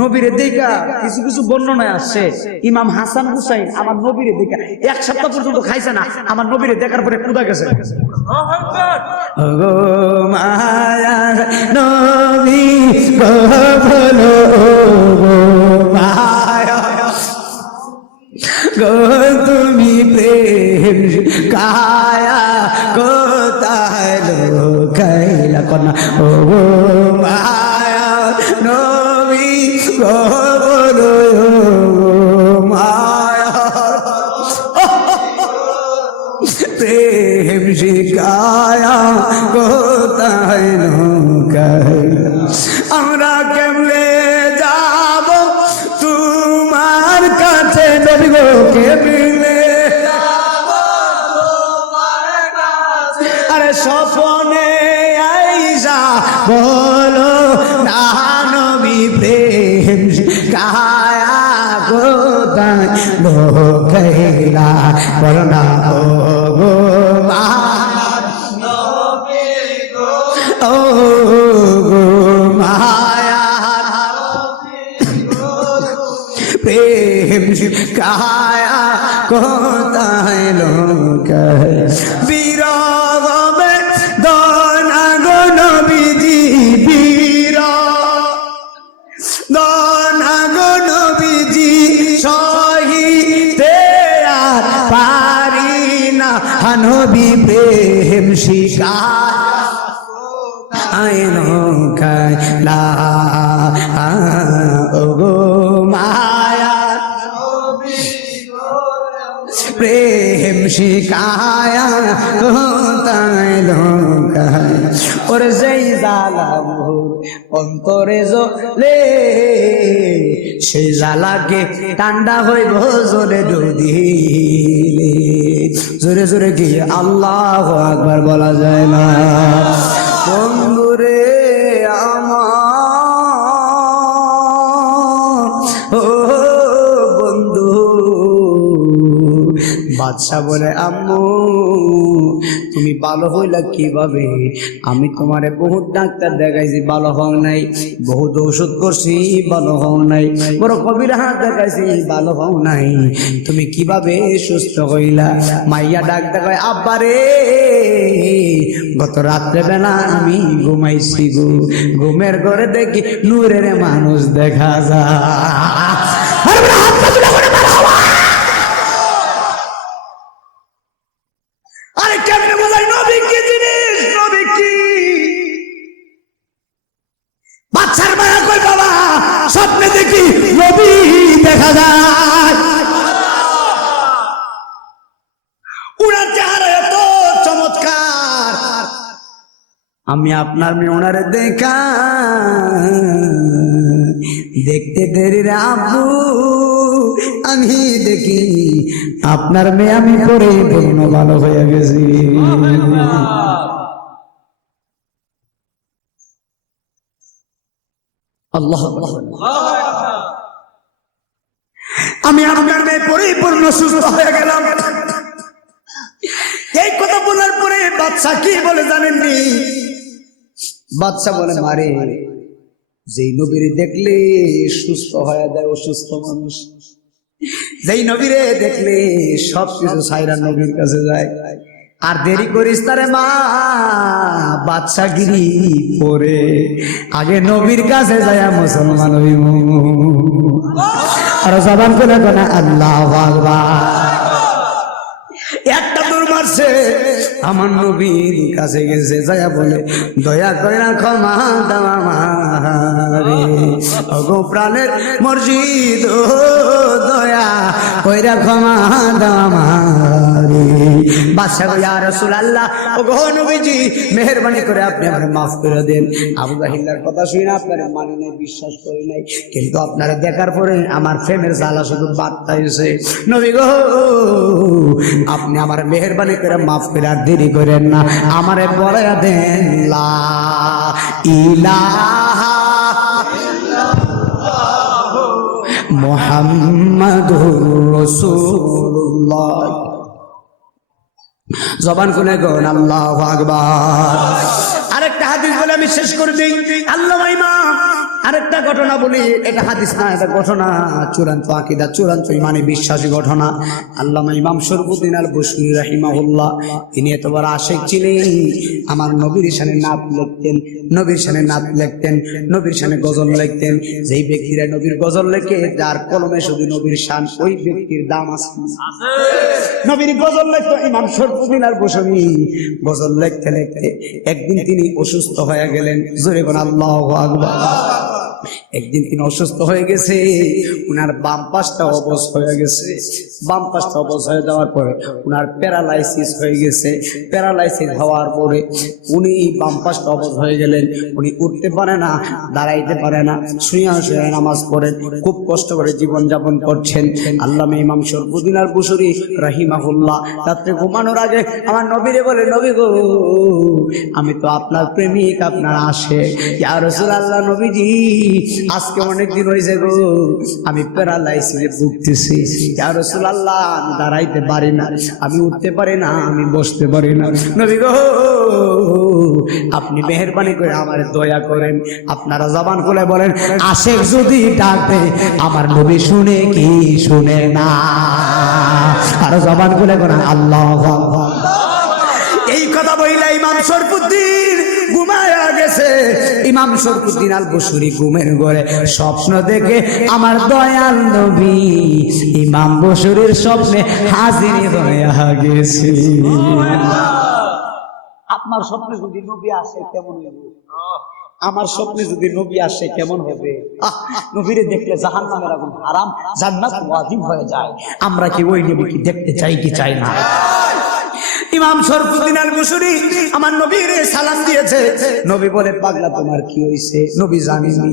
নবীরে দেখা কিছু কিছু বর্ণনায় আসছে, ইমাম হাসান হুসাইন আমার নবীরে দেখা 1 সপ্তাহ পর্যন্ত খাইছে না, আমার নবীরে দেখার পরে ক্ষুধা গেছে। গো মায়া নবী গো বলো গো মায়া গো তুমি প্রেম কায়া কোথায় লোকাইলা কন্যা, ও গো মায়া নবী গো বলো মায়া প্রেম শিকায়া কোথায় লোকাইলা। আমরা কেমনে যাব তোমার কাছে নবী গো, কেমনে আরে স্বপ্নে আইসা বলো না নবী প্রেম কায়া কোথায় লোকাইলা, বলো না ও গো মা ও গো মায়া প্রেম কায়া কোথায় লোকায়, বিরহ দনা গো নবীজি, দনা গো নবীজি সহিতে আর পারি না, নবী প্রেম শিখা নৌকায় লা ও গো মায়া প্রেম শিখায়া কোথায় নৌকায়। ওর যেই জ্বালা অন্তরে জ্বলে, সেই জ্বালাকে ঠান্ডা হইব জলে দিলে। জোরে জোরে কি আল্লাহু আকবার বলা যায় না? বন্ধুরে আমার ও বন্ধু, বাদশা বলে আম্মু তুমি ভালো হইলা কিভাবে? আমি তোমারে বহুত ডাক্তার দেখাইছি ভালো হও নাই, বহুত ঔষধ করছি ভালো হও নাই, বড় কবির হাত দেখাইছি ভালো হও নাই, তুমি কিভাবে সুস্থ হইলা? মাইয়া ডাক দেখায় আব্বা রে গত রাত্রে বেলা আমি ঘুমাইছি গো, ঘুমের ঘরে দেখি নূরের মানুষ দেখা যায়। আরে কেমনে বোঝাই নবী কি জিনিস, নবী কি? বাচ্চার মায়া কই বাবা, স্বপ্নে দেখি নবী দেখা যায়। উনার চেহারা এত চমৎকার, আমি আপনার মেয়ে ওনারে দেখা দেখতে দেরি রে আব্বু, আমি দেখি আপনার মেয়ে আমি পরিপূর্ণ ভালো হয়ে গেছি। আল্লাহ, আমি আপনার মেয়ে পরিপূর্ণ সুস্থ হয়ে গেলাম। এই কথা বলার পরে বাচ্চা কি বলে জানেননি? বাচ্চা বলে, মারে যেই নবীরে দেখলে সুস্থ হয়ে যায় অসুস্থ মানুষ, যেই নবীরে দেখলে সবকিছু সাইরা নবীর কাছে যায়। আর দেরি করিস তারে মা, বাদশাগিরি পরে আগে নবীর কাছে যায় মুসলমান হইব। আর জবান করে কোনা আল্লাহু আকবার। একটা দূর মারছে, আমার নবীর কাছে গেছে, যায়া বলে, দয়া করে ক্ষমা দাও আমারে, ওগো প্রাণের মসজিদ ও দয়া কইরা ক্ষমা দাও আমারে। বাদশা কই, ইয়া রাসূলুল্লাহ, ওগো নবীজি মেহেরবানি করে আপনি আমারে maaf করে দেন। আবু জাহিলের কথা শুনে আপনারা মানে নাই, বিশ্বাস করে নাই, কিন্তু আপনারা দেখার পরে আমার প্রেমের জ্বালা শুধু বাড়তাইছে। নবী গো, আপনি আমার মেহেরবানি করে মাফ করে আর দেরি করেন না, আমারে বলে দেন লা ইলাহা মুহাম্মাদুর রাসূলুল্লাহ। জবান খুলে কোন আল্লাহু আকবার। আরেকটা হাদিস বলে আমি শেষ করে দিই। আল্লামা ইমাম আরেকটা ঘটনা বলি, এটা হাদিস না, এটা ঘটনা, চূড়ান্ত আকীদা, চূড়ান্ত ইমানে বিশ্বাসী ঘটনা। আল্লামা ইমাম শরফুদ্দীন আল বুশরি রাহিমাহুল্লাহ, তিনি এত বড় আশিক ছিলেন, আমার নবীর শানে নাত লিখতেন, নবীর শানে নাত লিখতেন, নবীর শানে গজল লিখতেন। যেই ব্যক্তিরা নবীর গজল লেখে, যার কলমে শুধু নবীর শান, ওই ব্যক্তির দাম আছে। নবীর গজল লিখতো ইমাম শরফুদ্দীন আল বুশরি। গজল লিখতে লিখতে একদিন তিনি অসুস্থ হয়ে গেলেন। জোরে বলেন আল্লাহু আকবার। একদিন তিনি অসুস্থ হয়ে গেছে, উনার বাম পাশটা অবশ হয়ে গেছে। বাম পাশটা অবশ হয়ে যাওয়ার পরে উনার প্যারালাইসিস হয়ে গেছে। প্যারালাইসিস হওয়ার পরে উনি বাম পাশটা অবশ হয়ে গেলেন। উনি উঠতে পারে না, দাঁড়াইতে পারে না, শুয়ে শুয়ে নামাজ পড়েন, খুব কষ্ট করে জীবন যাপন করছেন। আল্লামা ইমাম শরফুদ্দীন আল বুশরি রাহিমাহুল্লাহ রাত্রে ঘুমানোর আগে আমার নবীরে বলে, নবী গো, আমি তো আপনার প্রেমিক, আপনার আশিক, ইয়া রাসূলুল্লাহ, নবীজি আজকে অনেকদিন হয়েছে গো, আমি প্যারালাইসিসে ভুগতেছি, ইয়া রাসূলুল্লাহ, আমি দাঁড়াইতে পারি না, আমি উঠতে পারি না, আমি বসতে পারি না। নবী গো, আপনি মেহেরবানি করে আমার দয়া করেন। আপনারা জবান খুলে বলেন, আশিক যদি ডাকে আমার নবী শুনে কি শুনে না? আর জবান খুলে বলেন আল্লাহু আকবার। এই কথা বইলা ইমাম শরফুদ্দীন ঘুমায়া গেছে। ইমাম শরফুদ্দীন আল বুশরি ঘুমের ঘরে স্বপ্ন দেখে আমার দয়াল নবী ইমাম বুশরির স্বপ্নে হাজির হয়ে গেছে। আপনার স্বপ্নে যদি নবী আসে কেমন হবে? আমার স্বপ্নে যদি নবী আসে কেমন হবে? নবীরে দেখলে জাহান্নামের আগুন হারাম, জান্নাত ওয়াজিব হয়ে যায়। আমরা কি ওই নবীকে দেখতে চাই কি চাই না? ইমাম শরফুদ্দীন আল বুশরি আমার নবীরে সালাম দিয়েছে। নবী বলে, পাগলা তোমার কি হইছে? নবী জানেনি।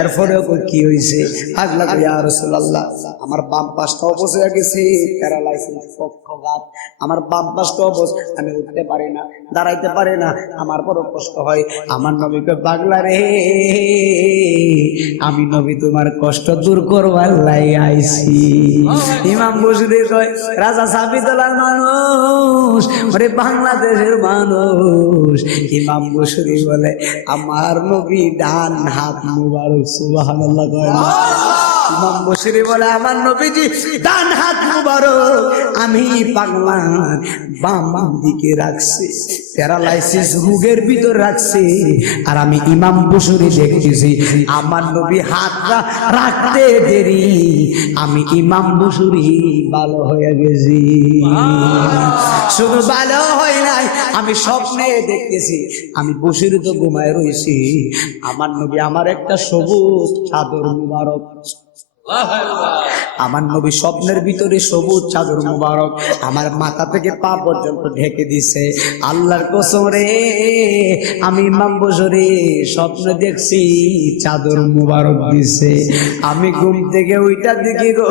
এরপরেও কি হইছে? পাগলা কই, ইয়া রাসূলুল্লাহ, আমার বাম পাশটা অবশ হয়ে গেছে, প্যারালাইসিস, পক্ষঘাত, আমার বাম পাশটা অবশ, আমি উঠতে পারি না, দাঁড়াইতে পারি না, আমার বড় কষ্ট হয়। আমার নবীকে, পাগলা রে, আমি নবী তোমার কষ্ট দূর করবার লাই আইছি। ইমাম বুশরি কয়, রাজা সাবিতুল্লাহর মানুষ, ওরে বাংলাদেশের মানুষ। ইমাম বুশরি বলে, আমার নবী ডান হাত মুবারক, সুবহানাল্লাহ, ইমাম বসরি বলে আমার নবীজি ডান হাত মুবারক আমি পাগলার বাম দিকে রাখছি, প্যারালাইসিস রোগের ভিতর রাখছি। আর আমি ইমাম বসরি দেখতেছি আমার নবী হাতটা রাখতে দেরি আমি ইমাম বসরি ভালো হয়ে গেছি। শুধু ভালো হয় নাই, আমি স্বপ্নে দেখতেছি আমি বসিরে তো ঘুমায় রয়েছি, আমার নবী আমার একটা সবুজ চাদর মুবারক, আমার নবী স্বপ্নের ভিতরে সবুজ চাদর মুবারক আমার মাথা থেকে পা পর্যন্ত ঢেকে দিছে। আল্লাহর কসম রে, আমি ইমাম বসরি স্বপ্নে দেখছি চাদর মুবারক দিছে। আমি ঘুম থেকে ওইটা দেখি গো,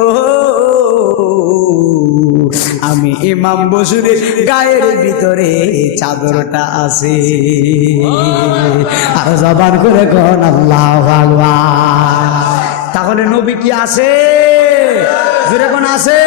আমি ইমাম বসরির গায়ের ভিতরে চাদরটা আছে। আর জবান করে কোন আল্লাহু আকবার। তাহলে নবী কি আছে? জোরে কোন আছে?